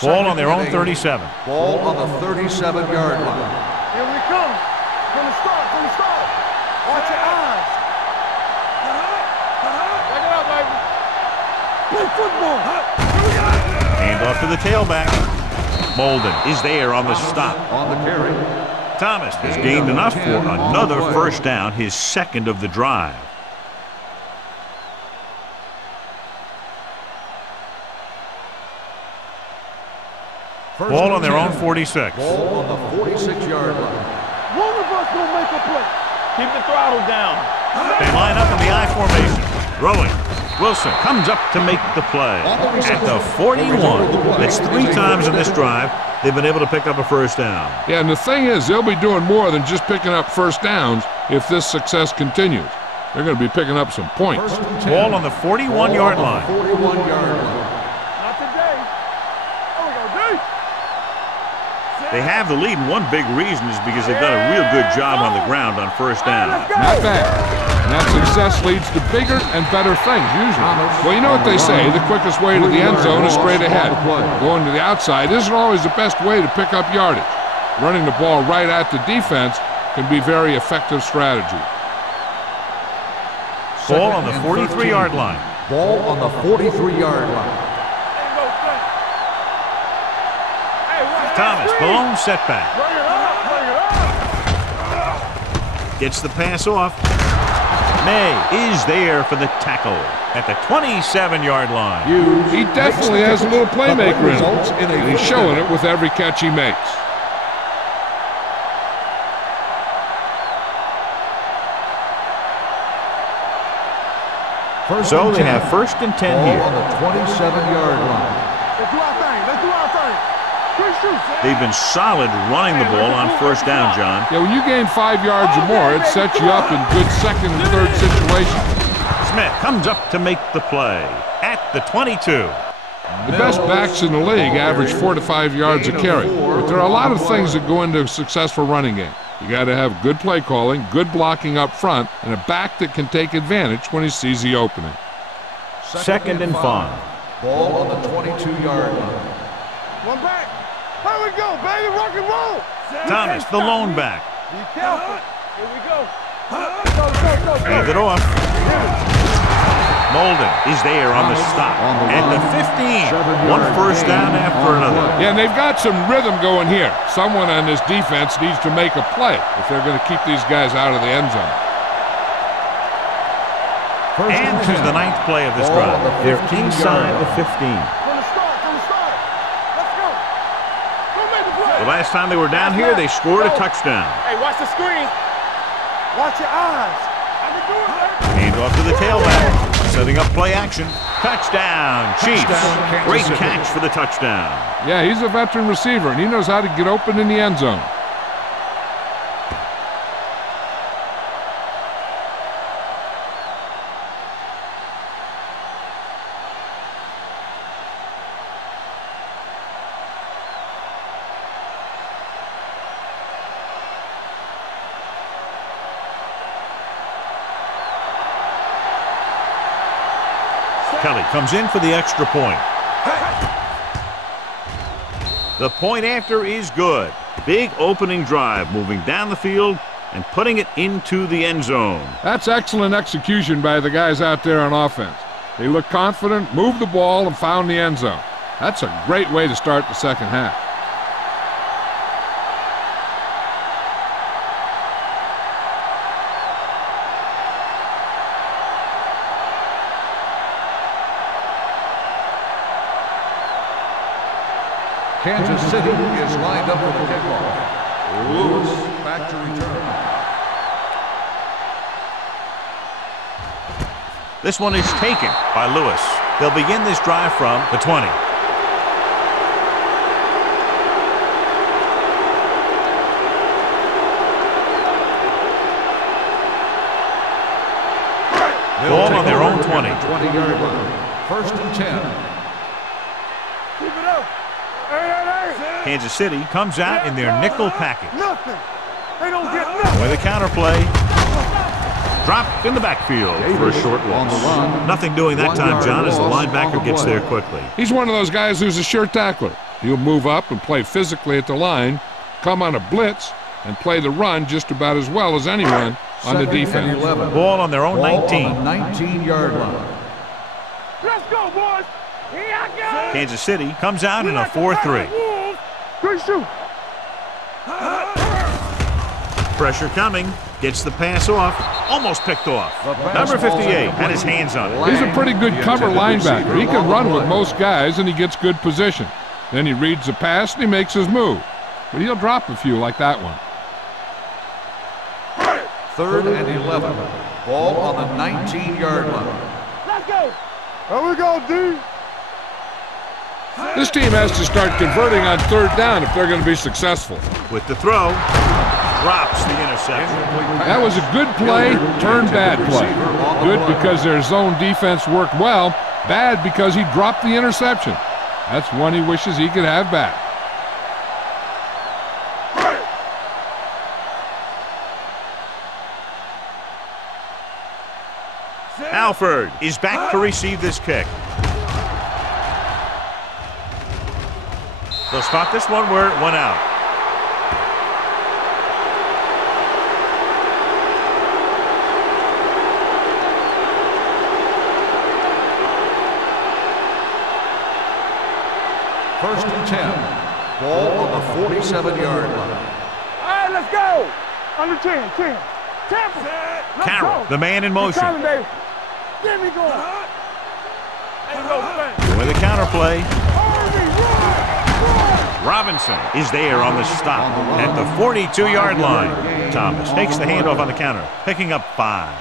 Ball on their own 37. Ball on the 37-yard line. Here we come. From the start, from the start. Watch your eyes. Check it out, baby. Play football. Here we go. Hand off to the tailback. Molden is there on the stop. On the carry. Thomas has gained enough for another 1st down, his 2nd of the drive. Ball on their own 46. Ball on the 46-yard line. One of us gonna make a play. Keep the throttle down. They line up in the I formation. Throwing. Wilson comes up to make the play at the 41. That's 3 times in this drive they've been able to pick up a 1st down. Yeah, and the thing is, they'll be doing more than just picking up 1st downs if this success continues. They're going to be picking up some points. Ball on the 41-yard line. 41-yard line. Not today. There we go, D. They have the lead, and one big reason is because they've done a real good job on the ground on 1st down. Not bad. And that success leads to bigger and better things, usually. Well, you know what they say, the quickest way to the end zone is straight ahead. Going to the outside isn't always the best way to pick up yardage. Running the ball right at the defense can be very effective strategy. Ball on the 43-yard line. Ball on the 43-yard line. Thomas, the lone setback. Bring it up, bring it up. Gets the pass off. May is there for the tackle at the 27-yard line. He definitely has a little playmaker in him, and he's showing it with every catch he makes. So they have 1st and 10 here. On the 27-yard line. Let's do our thing. Let's do our thing. Quick shoot. They've been solid running the ball on 1st down, John. Yeah, when you gain 5 yards or more, it sets you up in good 2nd and 3rd situations. Smith comes up to make the play at the 22. The best backs in the league average 4 to 5 yards a carry, but there are a lot of things that go into a successful running game. You got to have good play calling, good blocking up front, and a back that can take advantage when he sees the opening. 2nd and 5. Ball on the 22-yard line. One back. Here we go, baby. Rock and roll. Thomas, the lone back. Be careful. Here we go. Go. Hand it off. Molden is there on the stop at the 15. One 1st down after another. Yeah, and they've got some rhythm going here. Someone on this defense needs to make a play if they're going to keep these guys out of the end zone. And to the 9th play of this drive. They're inside the 15. From the start. Let's go. Go make the play. The last time they were down here, they scored a touchdown. Hey, watch the screen. Watch your eyes. I can do it, baby. Hand off to the tailback. Setting up play action. Touchdown, Chiefs. Great catch for the touchdown. Yeah, he's a veteran receiver, and he knows how to get open in the end zone. Kelly comes in for the extra point. The point after is good. Big opening drive, moving down the field and putting it into the end zone. That's excellent execution by the guys out there on offense. They looked confident, moved the ball, and found the end zone. That's a great way to start the second half. Kansas City is lined up for the kickoff. Lewis back to return. This one is taken by Lewis. They'll begin this drive from the 20. Ball on their own 20. 20-yard line. First and 10. Keep it up. Hey. Kansas City comes out in their nickel package. Nothing. They don't get nothing. With a counterplay. Dropped in the backfield for a short loss. Nothing doing that time, John, as the linebacker gets there quickly. He's one of those guys who's a sure tackler. He'll move up and play physically at the line, come on a blitz, and play the run just about as well as anyone on the defense. Ball on their own 19. 19-yard line. Let's go, boys. Here I go. Kansas City comes out in a 4-3. Good shoot. Pressure coming. Gets the pass off. Almost picked off. Number 58 had his hands on it. He's a pretty good cover linebacker. He can run with most guys, and he gets good position. Then he reads the pass, and he makes his move. But he'll drop a few like that one. 3rd and 11. Ball on the 19-yard line. Let's go. Here we go, D. This team has to start converting on 3rd down if they're going to be successful. With the throw, drops the interception. That was a good play, turned bad play. Good because their zone defense worked well, bad because he dropped the interception. That's one he wishes he could have back. Alford is back to receive this kick. They'll spot this one where it went out. First and 10. Ball on the 47-yard line. All right, let's go. Under 10, 10. Tampa. Let's Carroll, go. the man in motion. Coming, baby. Get me going. Ain't no thing. With a counterplay. Run. Robinson is there on the stop at the 42-yard line. Thomas takes the handoff on the counter, picking up 5.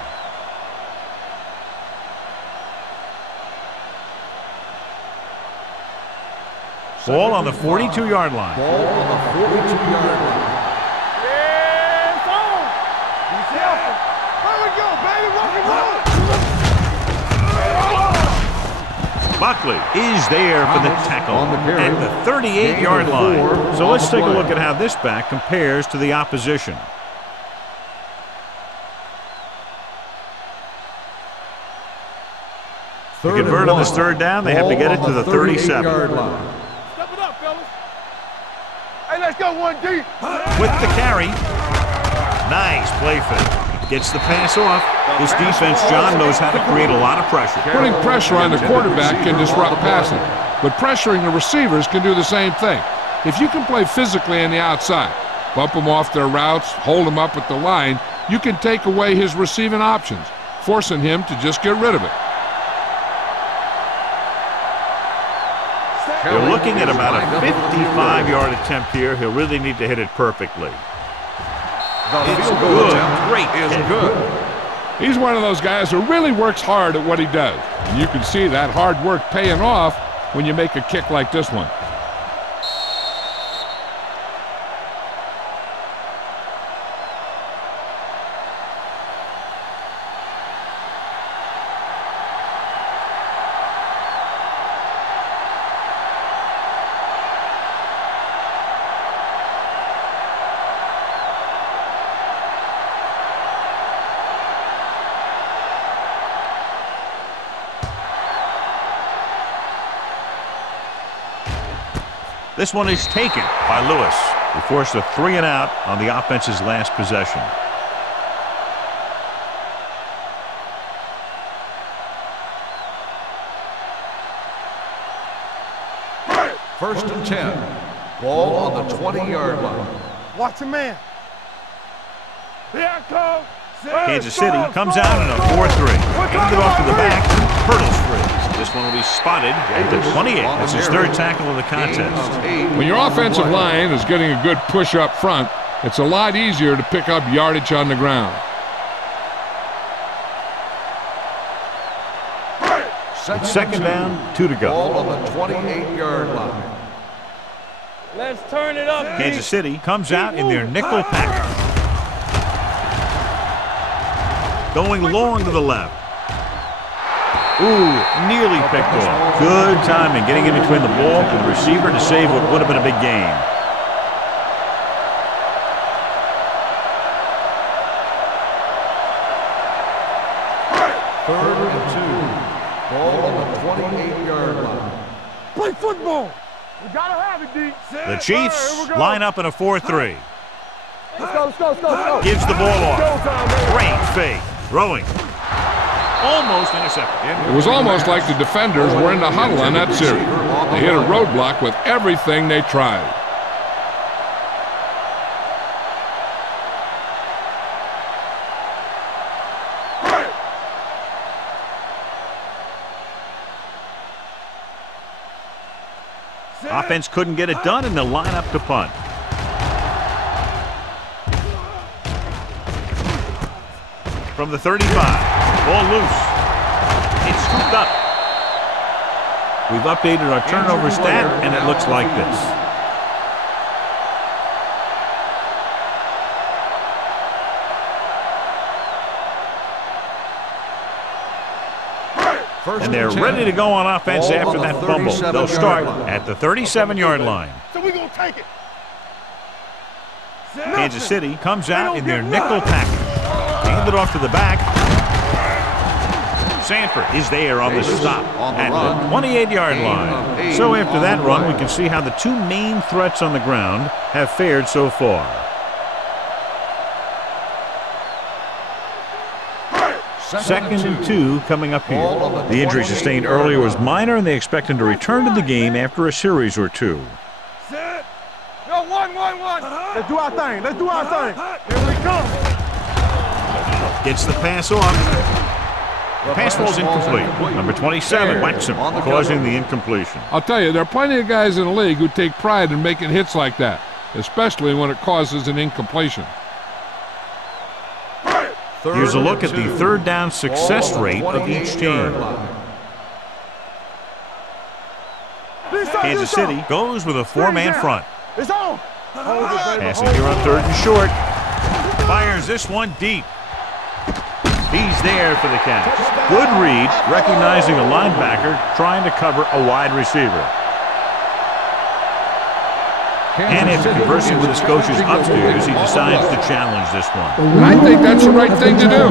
Ball on the 42-yard line. Ball on the 42-yard line. Yeah, it's on. Be careful. Here we go, baby. Rock and roll. Buckley is there for the tackle at the 38-yard line. So let's take a look at how this back compares to the opposition. To convert on this 3rd down, they have to get it to the 37. Step it up, fellas. Hey, let's go 1D. With the carry. Nice play fake. Gets the pass off. This defense, John, knows how to create a lot of pressure. Putting pressure on the quarterback can disrupt passing, but pressuring the receivers can do the same thing. If you can play physically on the outside, bump them off their routes, hold them up at the line, you can take away his receiving options, forcing him to just get rid of it. They're looking at about a 55-yard attempt here. He'll really need to hit it perfectly. It's good. Great is good. He's one of those guys who really works hard at what he does. And you can see that hard work paying off when you make a kick like this one. This one is taken by Lewis. He forced a 3 and out on the offense's last possession. First and 10. Ball on the 20-yard line. Watch a man. Here I come. Kansas City comes out in a 4-3. Handed off to the back. Hurdles free. This one will be spotted at the 28. That's his third tackle of the contest. When your offensive line is getting a good push up front, it's a lot easier to pick up yardage on the ground. It's second down, 2 to go. Ball on the 28-yard line. Let's turn it up. Kansas City comes out in their nickel package. Going long to the left. Ooh, nearly picked off. Good timing, getting in between the ball and the receiver to save what would have been a big gain. Third and 2. Ball on the 28-yard line. Play football. We gotta have it, D. The Chiefs line up in a 4-3. Let's go, let's go, let's go, let's go. Gives the ball off. Great fake. Throwing. Almost intercepted. It was almost like the defenders were in the huddle on that series. They hit a roadblock with everything they tried. Offense couldn't get it done, and they'll line up to punt. From the 35, ball loose. It's scooped up. We've updated our turnover stat, and it looks like this. And they're ready to go on offense after that fumble. They'll start at the 37-yard line. So we're going to take it. Kansas City comes out in their nickel package. Handed off to the back. Sanford is there on the stop at the 28-yard line. So after that run, we can see how the two main threats on the ground have fared so far. Second and 2 coming up here. The injury sustained earlier was minor, and they expect him to return to the game after a series or two. Set. Yo, one. Let's do our thing. Let's do our thing. Here we come. Gets the pass off. The pass falls incomplete. Number 27 whacks him, causing the incompletion. I'll tell you, there are plenty of guys in the league who take pride in making hits like that, especially when it causes an incompletion. Here's a look at the third down success rate of each team. Kansas City goes with a 4-man front. It's on. Passing here on third and short. Fires this one deep. He's there for the catch. Good read, recognizing a linebacker trying to cover a wide receiver. And after conversing with his coaches upstairs, he decides to challenge this one. I think that's the right thing to do.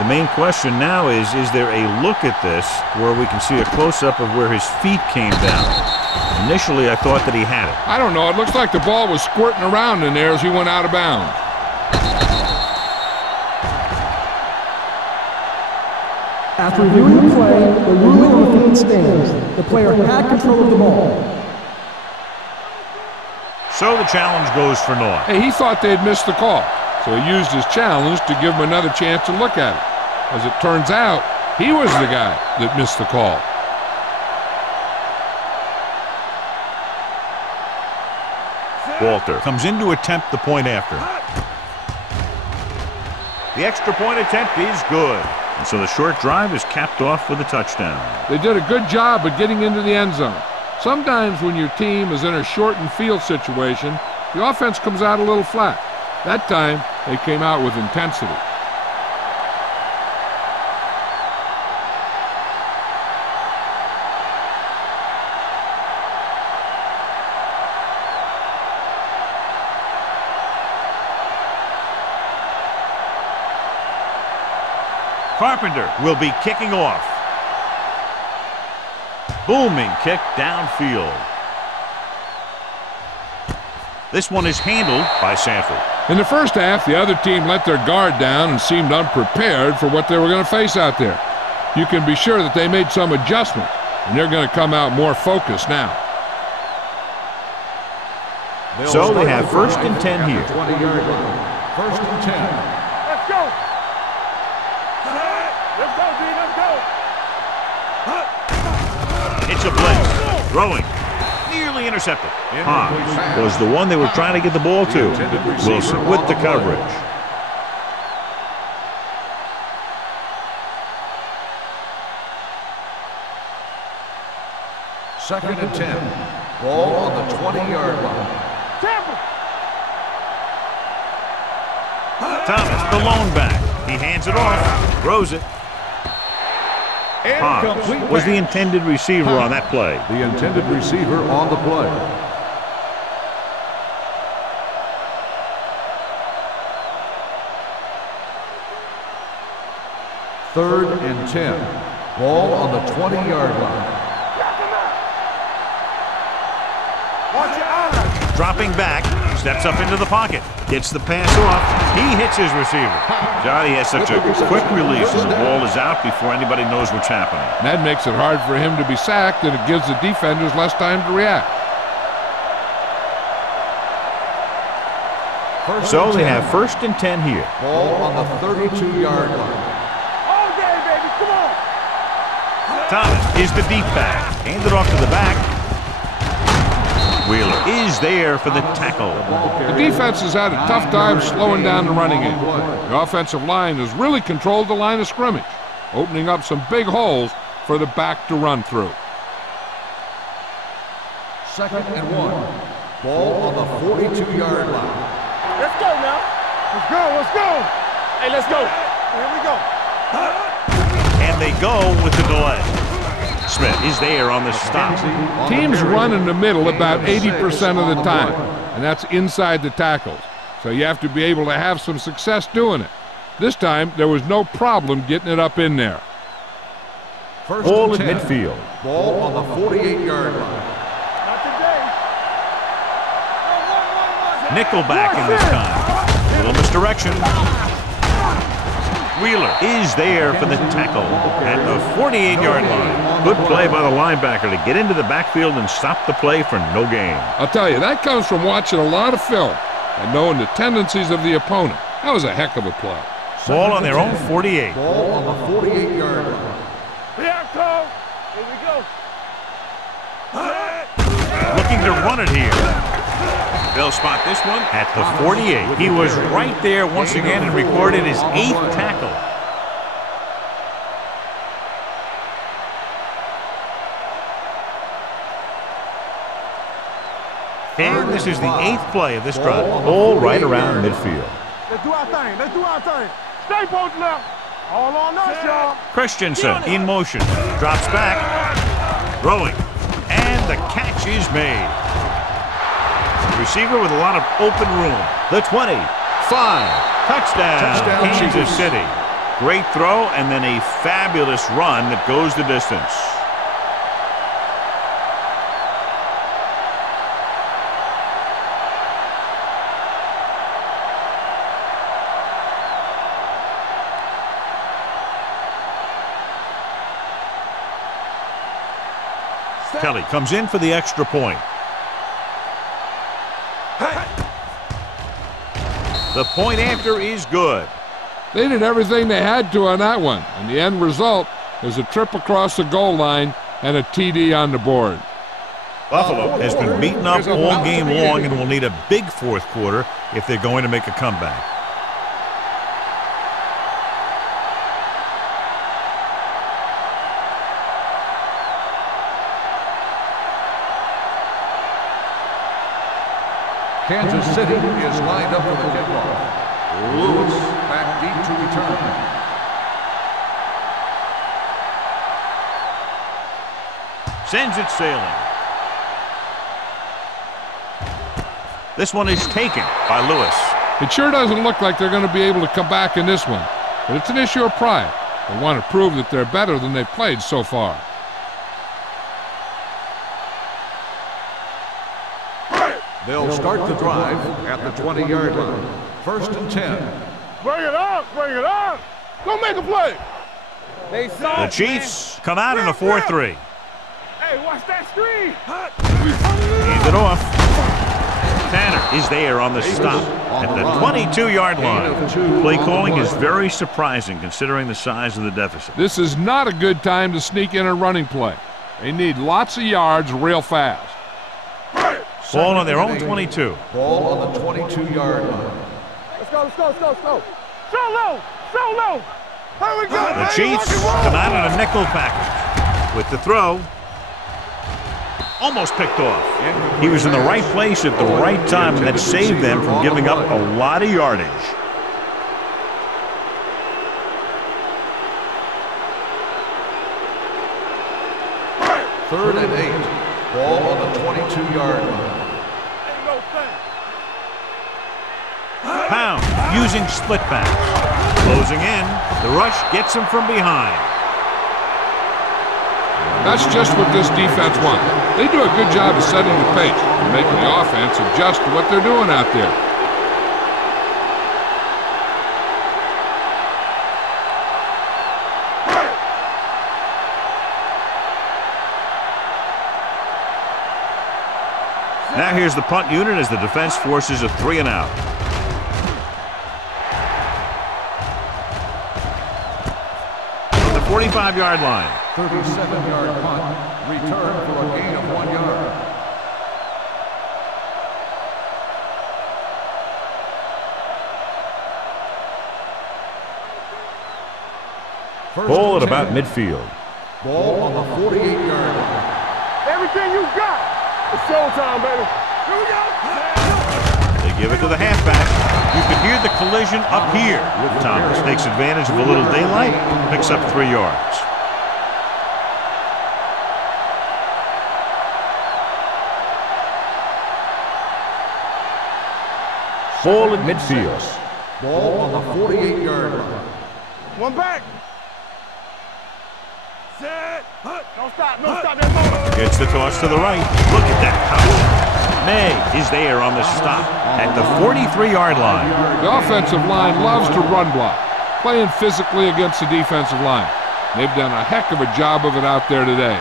The main question now is there a look at this where we can see a close-up of where his feet came down? Initially, I thought that he had it. I don't know. It looks like the ball was squirting around in there as he went out of bounds. After reviewing the play, the ruling on the field stands. The player had control of the ball. So the challenge goes for naught. Hey, he thought they'd missed the call, so he used his challenge to give him another chance to look at it. As it turns out, he was the guy that missed the call. Walter comes in to attempt the point after. The extra point attempt is good. And so the short drive is capped off with a touchdown. They did a good job of getting into the end zone. Sometimes when your team is in a shortened field situation, the offense comes out a little flat. That time, they came out with intensity. Carpenter will be kicking off. Booming kick downfield. This one is handled by Sanford. In the first half, the other team let their guard down and seemed unprepared for what they were going to face out there. You can be sure that they made some adjustments, and they're going to come out more focused now. So they have 1st and 10 here. 20-yard line. 1st and 10. Let's go. Let's go, D. Let's go. It's a blitz. Throwing. Nearly intercepted. Haas was the one they were trying to get the ball to. Wilson with the coverage. Second and 10. Ball on the 20-yard line. Thomas, the lone back. He hands it off, throws it. Haas was the intended receiver on that play. The intended receiver on the play. Third and 10. Ball on the 20-yard line. Dropping back, steps up into the pocket, gets the pass off. He hits his receiver. Johnny has such a quick release and the ball is out before anybody knows what's happening. That makes it hard for him to be sacked, and it gives the defenders less time to react. So they have 1st and 10 here. Ball on the 32-yard line. All day, baby. Come on. Thomas is the deep back. Hand it off to the back. Wheeler is there for the tackle. The defense has had a tough time slowing down the running game. The offensive line has really controlled the line of scrimmage, opening up some big holes for the back to run through. Second and 1. Ball on the 42-yard line. Let's go now. Let's go. Let's go. Hey, let's go. Here we go. And they go with the delay. Smith is there on the stop. Teams run in the middle about 80% of the time, and that's inside the tackles. So you have to be able to have some success doing it. This time, there was no problem getting it up in there. Ball at midfield. Ball on the 48-yard line. Not today. Nickelback in this time. Little misdirection. Wheeler is there for the tackle at the 48-yard line. Good play by the linebacker to get into the backfield and stop the play for no gain. I'll tell you, that comes from watching a lot of film and knowing the tendencies of the opponent. That was a heck of a play. Ball on their own 48. Ball on the 48-yard line. Here it comes. Here we go. Looking to run it here. They'll spot this one at the 48. He was right there once again and recorded his 8th tackle. And this is the 8th play of this drive. All right around midfield. Let's do our thing. Let's do our thing. Stay both left. All on us, y'all. Christensen in motion. Drops back. Throwing. And the catch is made. Receiver with a lot of open room. The 20. 5. Touchdown, Kansas City. Great throw and then a fabulous run that goes the distance. Kelly comes in for the extra point. The point after is good. They did everything they had to on that one, and the end result is a trip across the goal line and a TD on the board. Buffalo has been beaten up all game long and will need a big fourth quarter if they're going to make a comeback. Kansas City is lined up for the kickoff. Lewis back deep to return. Sends it sailing. This one is taken by Lewis. It sure doesn't look like they're going to be able to come back in this one, but it's an issue of pride. They want to prove that they're better than they've played so far. They'll start the drive at the 20-yard line. First and 10. Bring it up, bring it up. Go make a play. They saw The Chiefs come out in a 4-3. Hey, watch that screen. Hand it off. Tanner is there on the stop at the 22-yard line. Play calling is very surprising considering the size of the deficit. This is not a good time to sneak in a running play. They need lots of yards real fast. Ball on their own 22. Ball on the 22-yard line. Let's go, let's go, let's go, let's go. So low, so low. Here we go. The Chiefs come out in a nickel package with the throw. Almost picked off. He was in the right place at the right time, and that saved them from giving up a lot of yardage. Third and 8. Ball on the 22-yard line. Pound using split backs. Closing in. The rush gets him from behind. That's just what this defense wants. They do a good job of setting the pace and making the offense adjust to what they're doing out there. Now here's the punt unit as the defense forces a 3-and-out. From the 45-yard line. 37-yard punt. Return for a gain of 1 yard. Ball at about midfield. Ball on the 48-yard line. Everything you got. It's showtime, baby. Here we go. They give it to the halfback. You can hear the collision up here. Thomas takes advantage of a little daylight, picks up 3 yards. Ball at midfield. Ball on the 48-yard line. One back. Set. Don't stop, don't stop that ball. Gets the toss to the right. Look at that power. May is there on the stop at the 43-yard line. The offensive line loves to run block, playing physically against the defensive line. They've done a heck of a job of it out there today.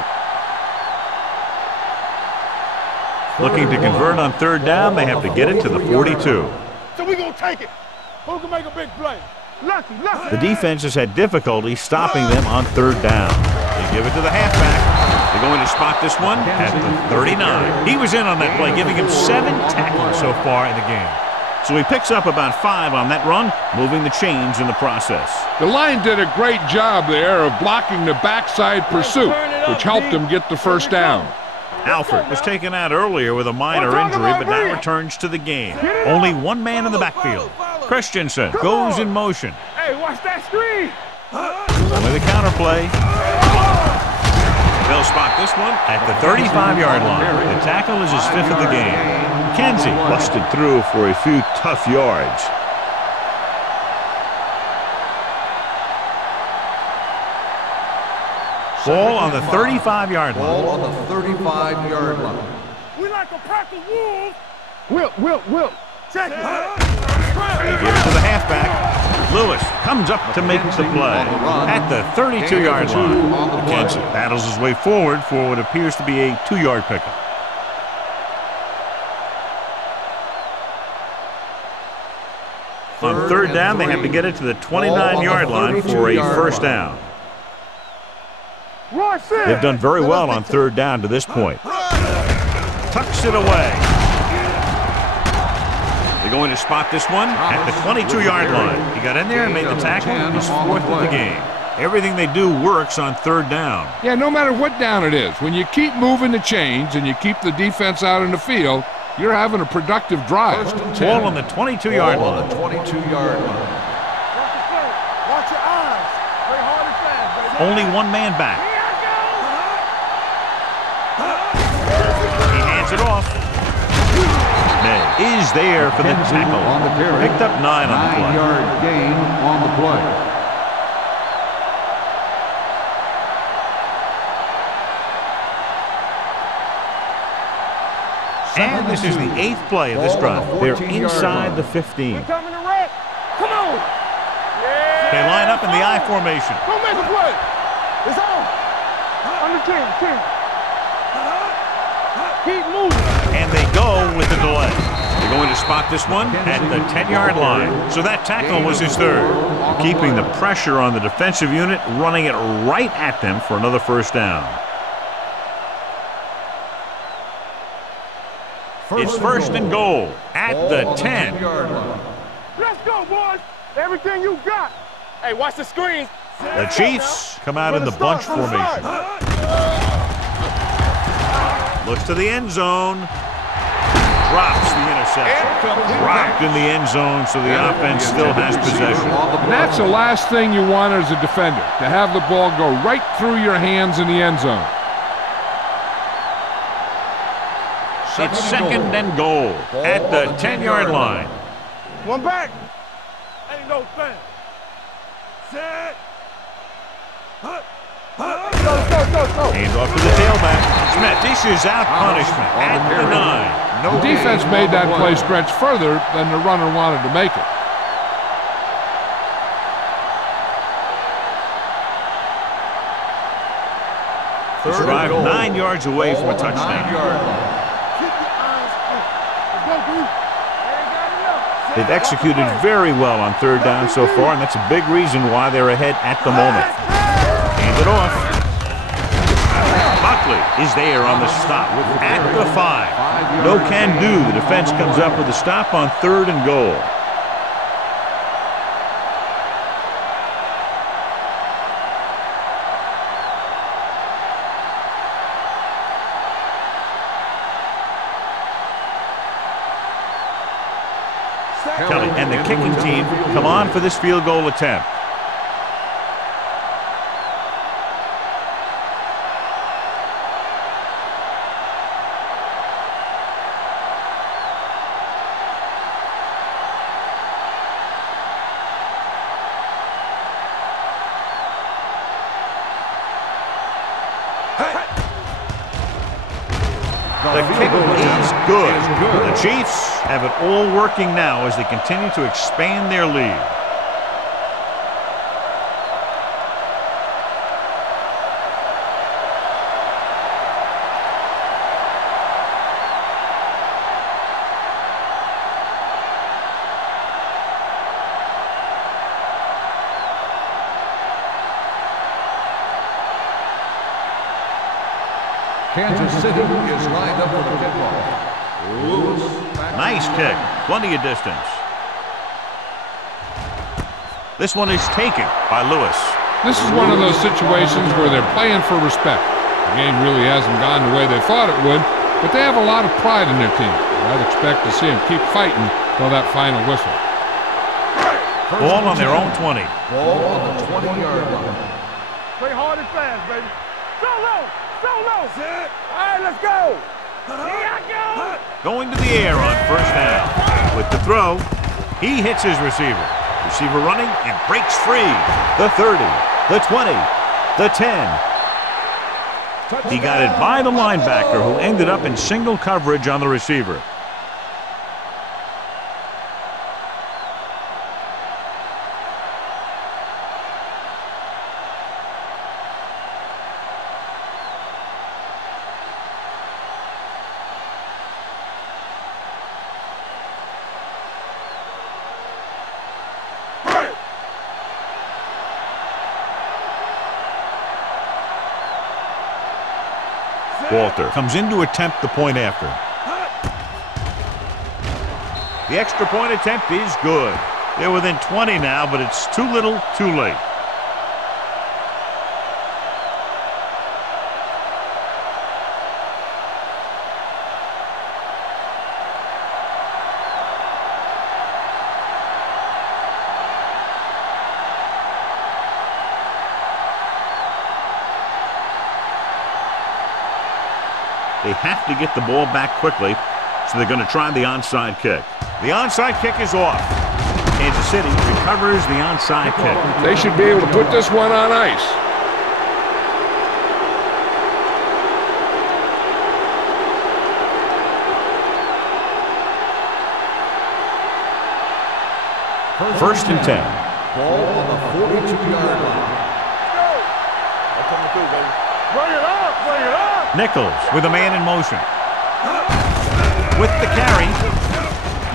Looking to convert on 3rd down, they have to get it to the 42. So we gonna take it. Who can make a big play? Lucky, lucky. The defense has had difficulty stopping them on 3rd down. They give it to the halfback. They're going to spot this one at the 39. He was in on that play, giving him 7 tackles so far in the game. So he picks up about 5 on that run, moving the chains in the process. The line did a great job there of blocking the backside pursuit, which helped them get the 1st down. Alford was taken out earlier with a minor injury, but now returns to the game. Only one man in the backfield. Christensen goes in motion. Hey, watch that screen. With a counterplay. They'll spot this one at the 35-yard line. The tackle is his 5th of the game. Kenzie busted through for a few tough yards. Ball on the 35-yard line. Ball on the 35-yard line. We like a pack of wolves. Whip. Check it. They give it to the halfback. Lewis comes up to make the play at the 32-yard line. McKenzie battles his way forward for what appears to be a 2-yard pickup. On 3rd down, they have to get it to the 29-yard line for a 1st down. They've done very well on 3rd down to this point. Tucks it away. They're going to spot this one at the 22-yard line. He got in there and made the tackle. His 4th of the game. Everything they do works on 3rd down. Yeah, no matter what down it is, when you keep moving the chains and you keep the defense out in the field, you're having a productive drive. Ball on the 22-yard line. On the 22-yard line. Watch your eyes. Play hard and fast, baby. Only one man back. He hands it off. May is there for the tackle. On the carry. Picked up 9 on the play. 9-yard gain on the play. And this is the 8th play of this drive. They're inside the 15. Coming to red. Come on. Yeah. They line up in the I formation. Don't make a play. It's on. Under 10. Keep moving. And they go with the delay. They're going to spot this one at the 10-yard line. So that tackle was his 3rd. Keeping the pressure on the defensive unit, running it right at them for another first down. It's 1st and goal at the 10. Let's go, boys. Everything you got. Hey, watch the screen. The Chiefs come out in the bunch formation. Looks to the end zone. Drops the interception. Dropped in the end zone, so the offense still has possession. And that's the last thing you want as a defender, to have the ball go right through your hands in the end zone. It's 2nd and goal at the 10-yard line. One back. Ain't no thing. Set. Go. Hands off to the tailback. Smith dishes out punishment at the 9. The defense made that play stretch further than the runner wanted to make it. This drive 9 yards away from a touchdown. They've executed very well on 3rd down so far, and that's a big reason why they're ahead at the moment. Hand it off. Buckley is there on the stop at the 5. No can do. The defense comes up with a stop on 3rd and goal. Kelly and the kicking team come on for this field goal attempt. The kick is good. The Chiefs have it all working now as they continue to expand their lead. Kansas City is lined up for the kickoff. Nice kick. Plenty of distance. This one is taken by Lewis. This is one of those situations where they're playing for respect. The game really hasn't gone the way they thought it would, but they have a lot of pride in their team. I'd expect to see them keep fighting till that final whistle. Ball on their own 20. Ball on the 20-yard line. Play hard and fast, baby. Solo. All right, let's go. Here I go. Going to the air on 1st down. With the throw, he hits his receiver. Receiver running and breaks free. The 30, the 20, the 10. He got it by the linebacker, who ended up in single coverage on the receiver. Walter comes in to attempt the point after. The extra point attempt is good. They're within 20 now, but it's too little, too late. They have to get the ball back quickly, so they're going to try the onside kick. The onside kick is off. Kansas City recovers the onside kick. They should be able to put this one on ice. First and 10. Ball on the 42-yard line. Bring it up, bring it up. Nichols with a man in motion. With the carry.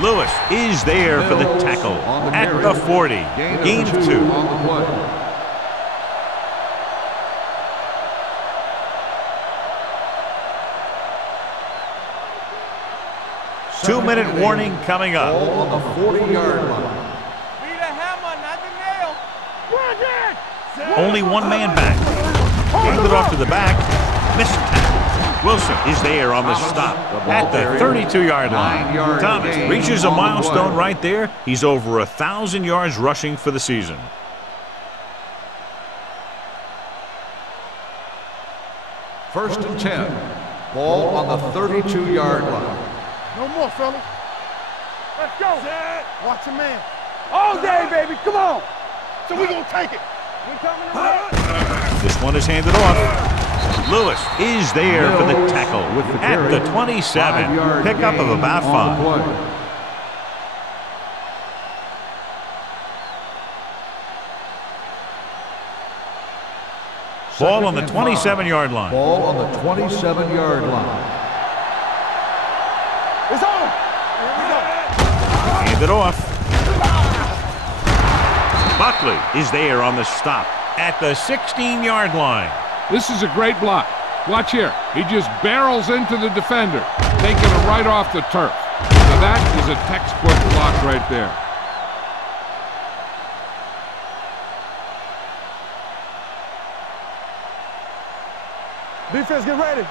Lewis is there for the tackle at the 40. Gain of 2. On the play. Two-minute warning coming up. Ball on the 40-yard line. Be the hammer, not the nail. Work it. Only one man back. Gave it off to the back. Missed tackle. Wilson is there on the stop at the 32-yard line. Thomas reaches a milestone right there. He's over 1,000 yards rushing for the season. First and 10. Ball on the 32-yard line. No more, fellas. Let's go. Watch your man. All day, baby. Come on. So we gonna take it. We coming in. This one is handed off. Lewis is there for the tackle at the 27. Pickup of about 5. Ball on the 27-yard line. Ball on the 27-yard line. It's on. Here we go. Handed off. Buckley is there on the stop at the 16-yard line. This is a great block. Watch here. He just barrels into the defender, taking it right off the turf. Now that is a textbook block right there. Defense, get ready.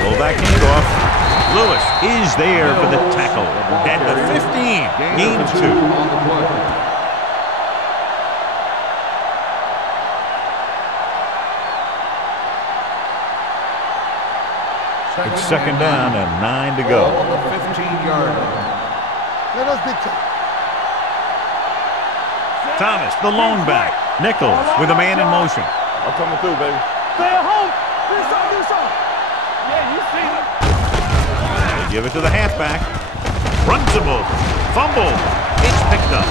Pull back handoff. Lewis is there for the tackle at the 15. Gain of 2. On the play. It's second down and 9 to go. Ball on the 15-yard line. Let us dictate. Thomas, the lone back. Nichols with a man in motion. I'm coming through, baby. Stay at home. Do something. Yeah, you see it. They give it to the halfback. Runs him over. Fumble. It's picked up.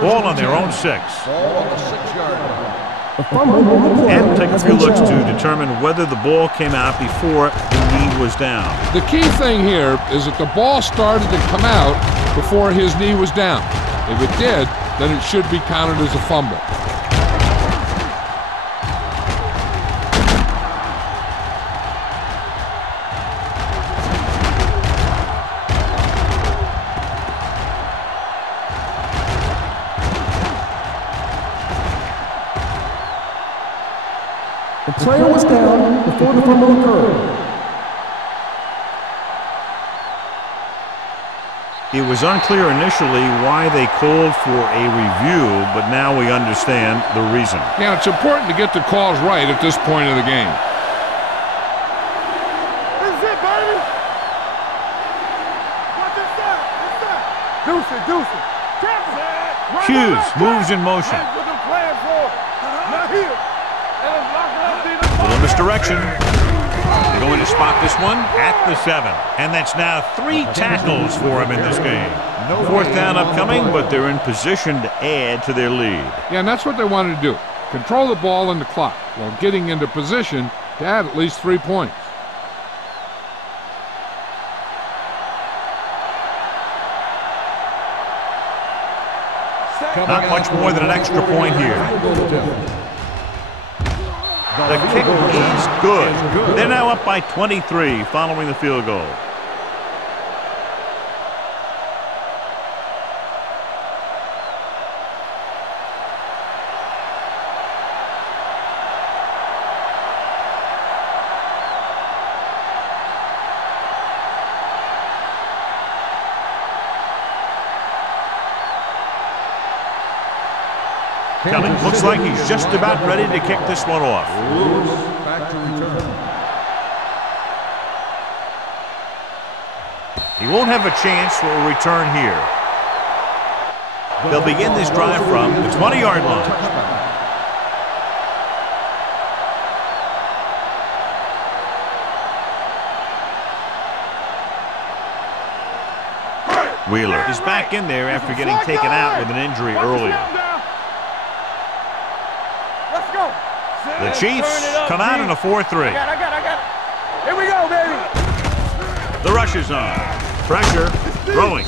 Ball on their own 6. Ball on the 6-yard line. A fumble on the play. And take a has few been looks to shown. determine whether the ball came out before the knee was down. The key thing here is that the ball started to come out before his knee was down. If it did, then it should be counted as a fumble. The player was down before the fumble occurred. It was unclear initially why they called for a review, but now we understand the reason. Yeah, it's important to get the calls right at this point of the game. This is it, baby. Watch this side. This side. Deuce it, deuce it. Hughes moves in motion. That's what they're playing for. Not here. And it's locking up the Little misdirection. They're going to spot this one at the 7. And that's now 3 tackles for him in this game. 4th down upcoming, but they're in position to add to their lead. Yeah, and that's what they wanted to do. Control the ball and the clock while getting into position to add at least 3 points. Not much more than an extra point here. The kick is good. They're now up by 23 following the field goal. Kelly looks like he's just about ready to kick this one off. Back to return. He won't have a chance for a return here. They'll begin this drive from the 20-yard line. Wheeler is back in there after getting taken out with an injury earlier. Let's go. The Chiefs come out in a 4-3. I got it. Here we go, baby. The rush is on. Pressure, throwing.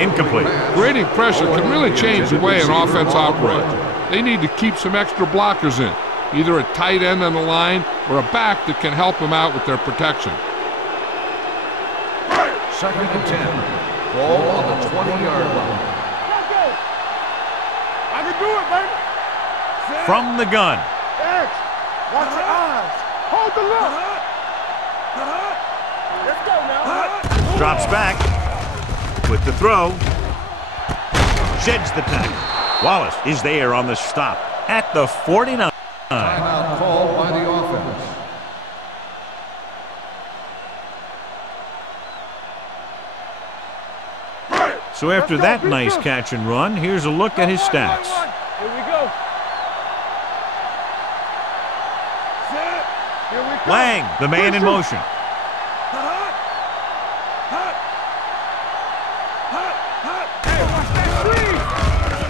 Incomplete. Grading pressure can really change the way an offense operates. They need to keep some extra blockers in, either a tight end on the line or a back that can help them out with their protection. 2nd and 10. Ball on the 20-yard line. Let's go. I can do it, baby. From the gun. X. Watch your eyes. Hold the look. Let's go now. Drops back with the throw. Sheds the tackle. Wallace is there on the stop at the 49. Timeout called by the offense. So after that nice catch and run, here's a look at his stats. Here we go. Here we go. Lang, the man in motion.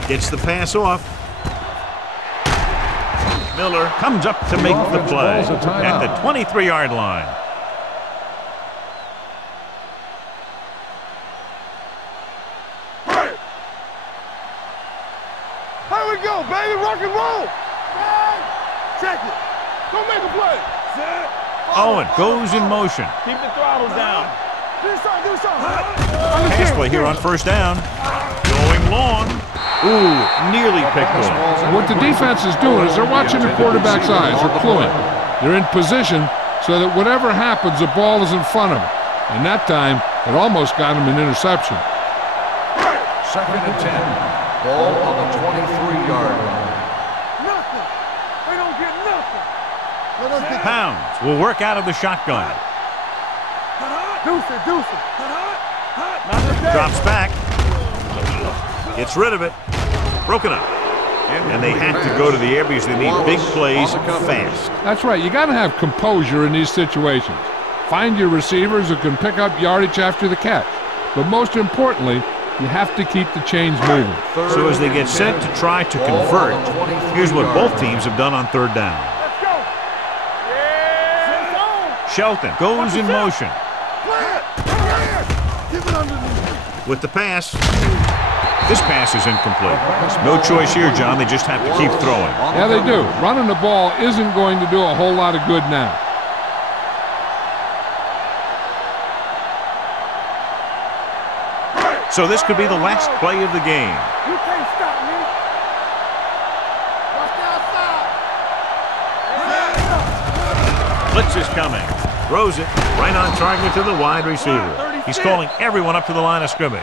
Gets the pass off. Miller comes up to make the play at the 23-yard line. Here we go, baby. Rock and roll. Check it. Go make a play. Owen goes in motion. Keep the throttle down. Do something. Pass play here on first down. Going long. Ooh, nearly picked off. What the defense is doing is they're watching the quarterback's eyes. They're cluing. They're in position so that whatever happens, the ball is in front of them. And that time, it almost got him an interception. 2nd and 10. Ball on the 23-yard line. Nothing. They don't get nothing. Let us get Pounds will work out of the shotgun. Deuce it. Drops back. Gets rid of it. Broken up. And they have to go to the air because they need big plays fast. That's right. You got to have composure in these situations. Find your receivers who can pick up yardage after the catch. But most importantly, you have to keep the chains moving. So as they get set to try to convert, here's what both teams have done on third down. Let's go. Yeah. Shelton goes in motion Give it underneath. with the pass. This pass is incomplete. No choice here, John. They just have to keep throwing. Yeah, they do. Running the ball isn't going to do a whole lot of good now. So this could be the last play of the game. You can't stop me. Watch the outside. Blitz is coming. Throws it right on target to the wide receiver. He's calling everyone up to the line of scrimmage.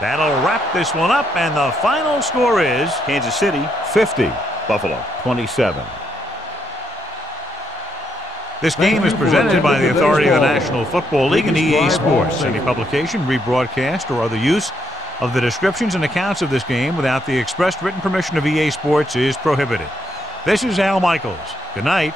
That'll wrap this one up, and the final score is Kansas City 50, Buffalo 27. This game is presented by the authority of the National Football League and EA Sports. Any publication, rebroadcast, or other use of the descriptions and accounts of this game without the expressed written permission of EA Sports is prohibited. This is Al Michaels. Good night.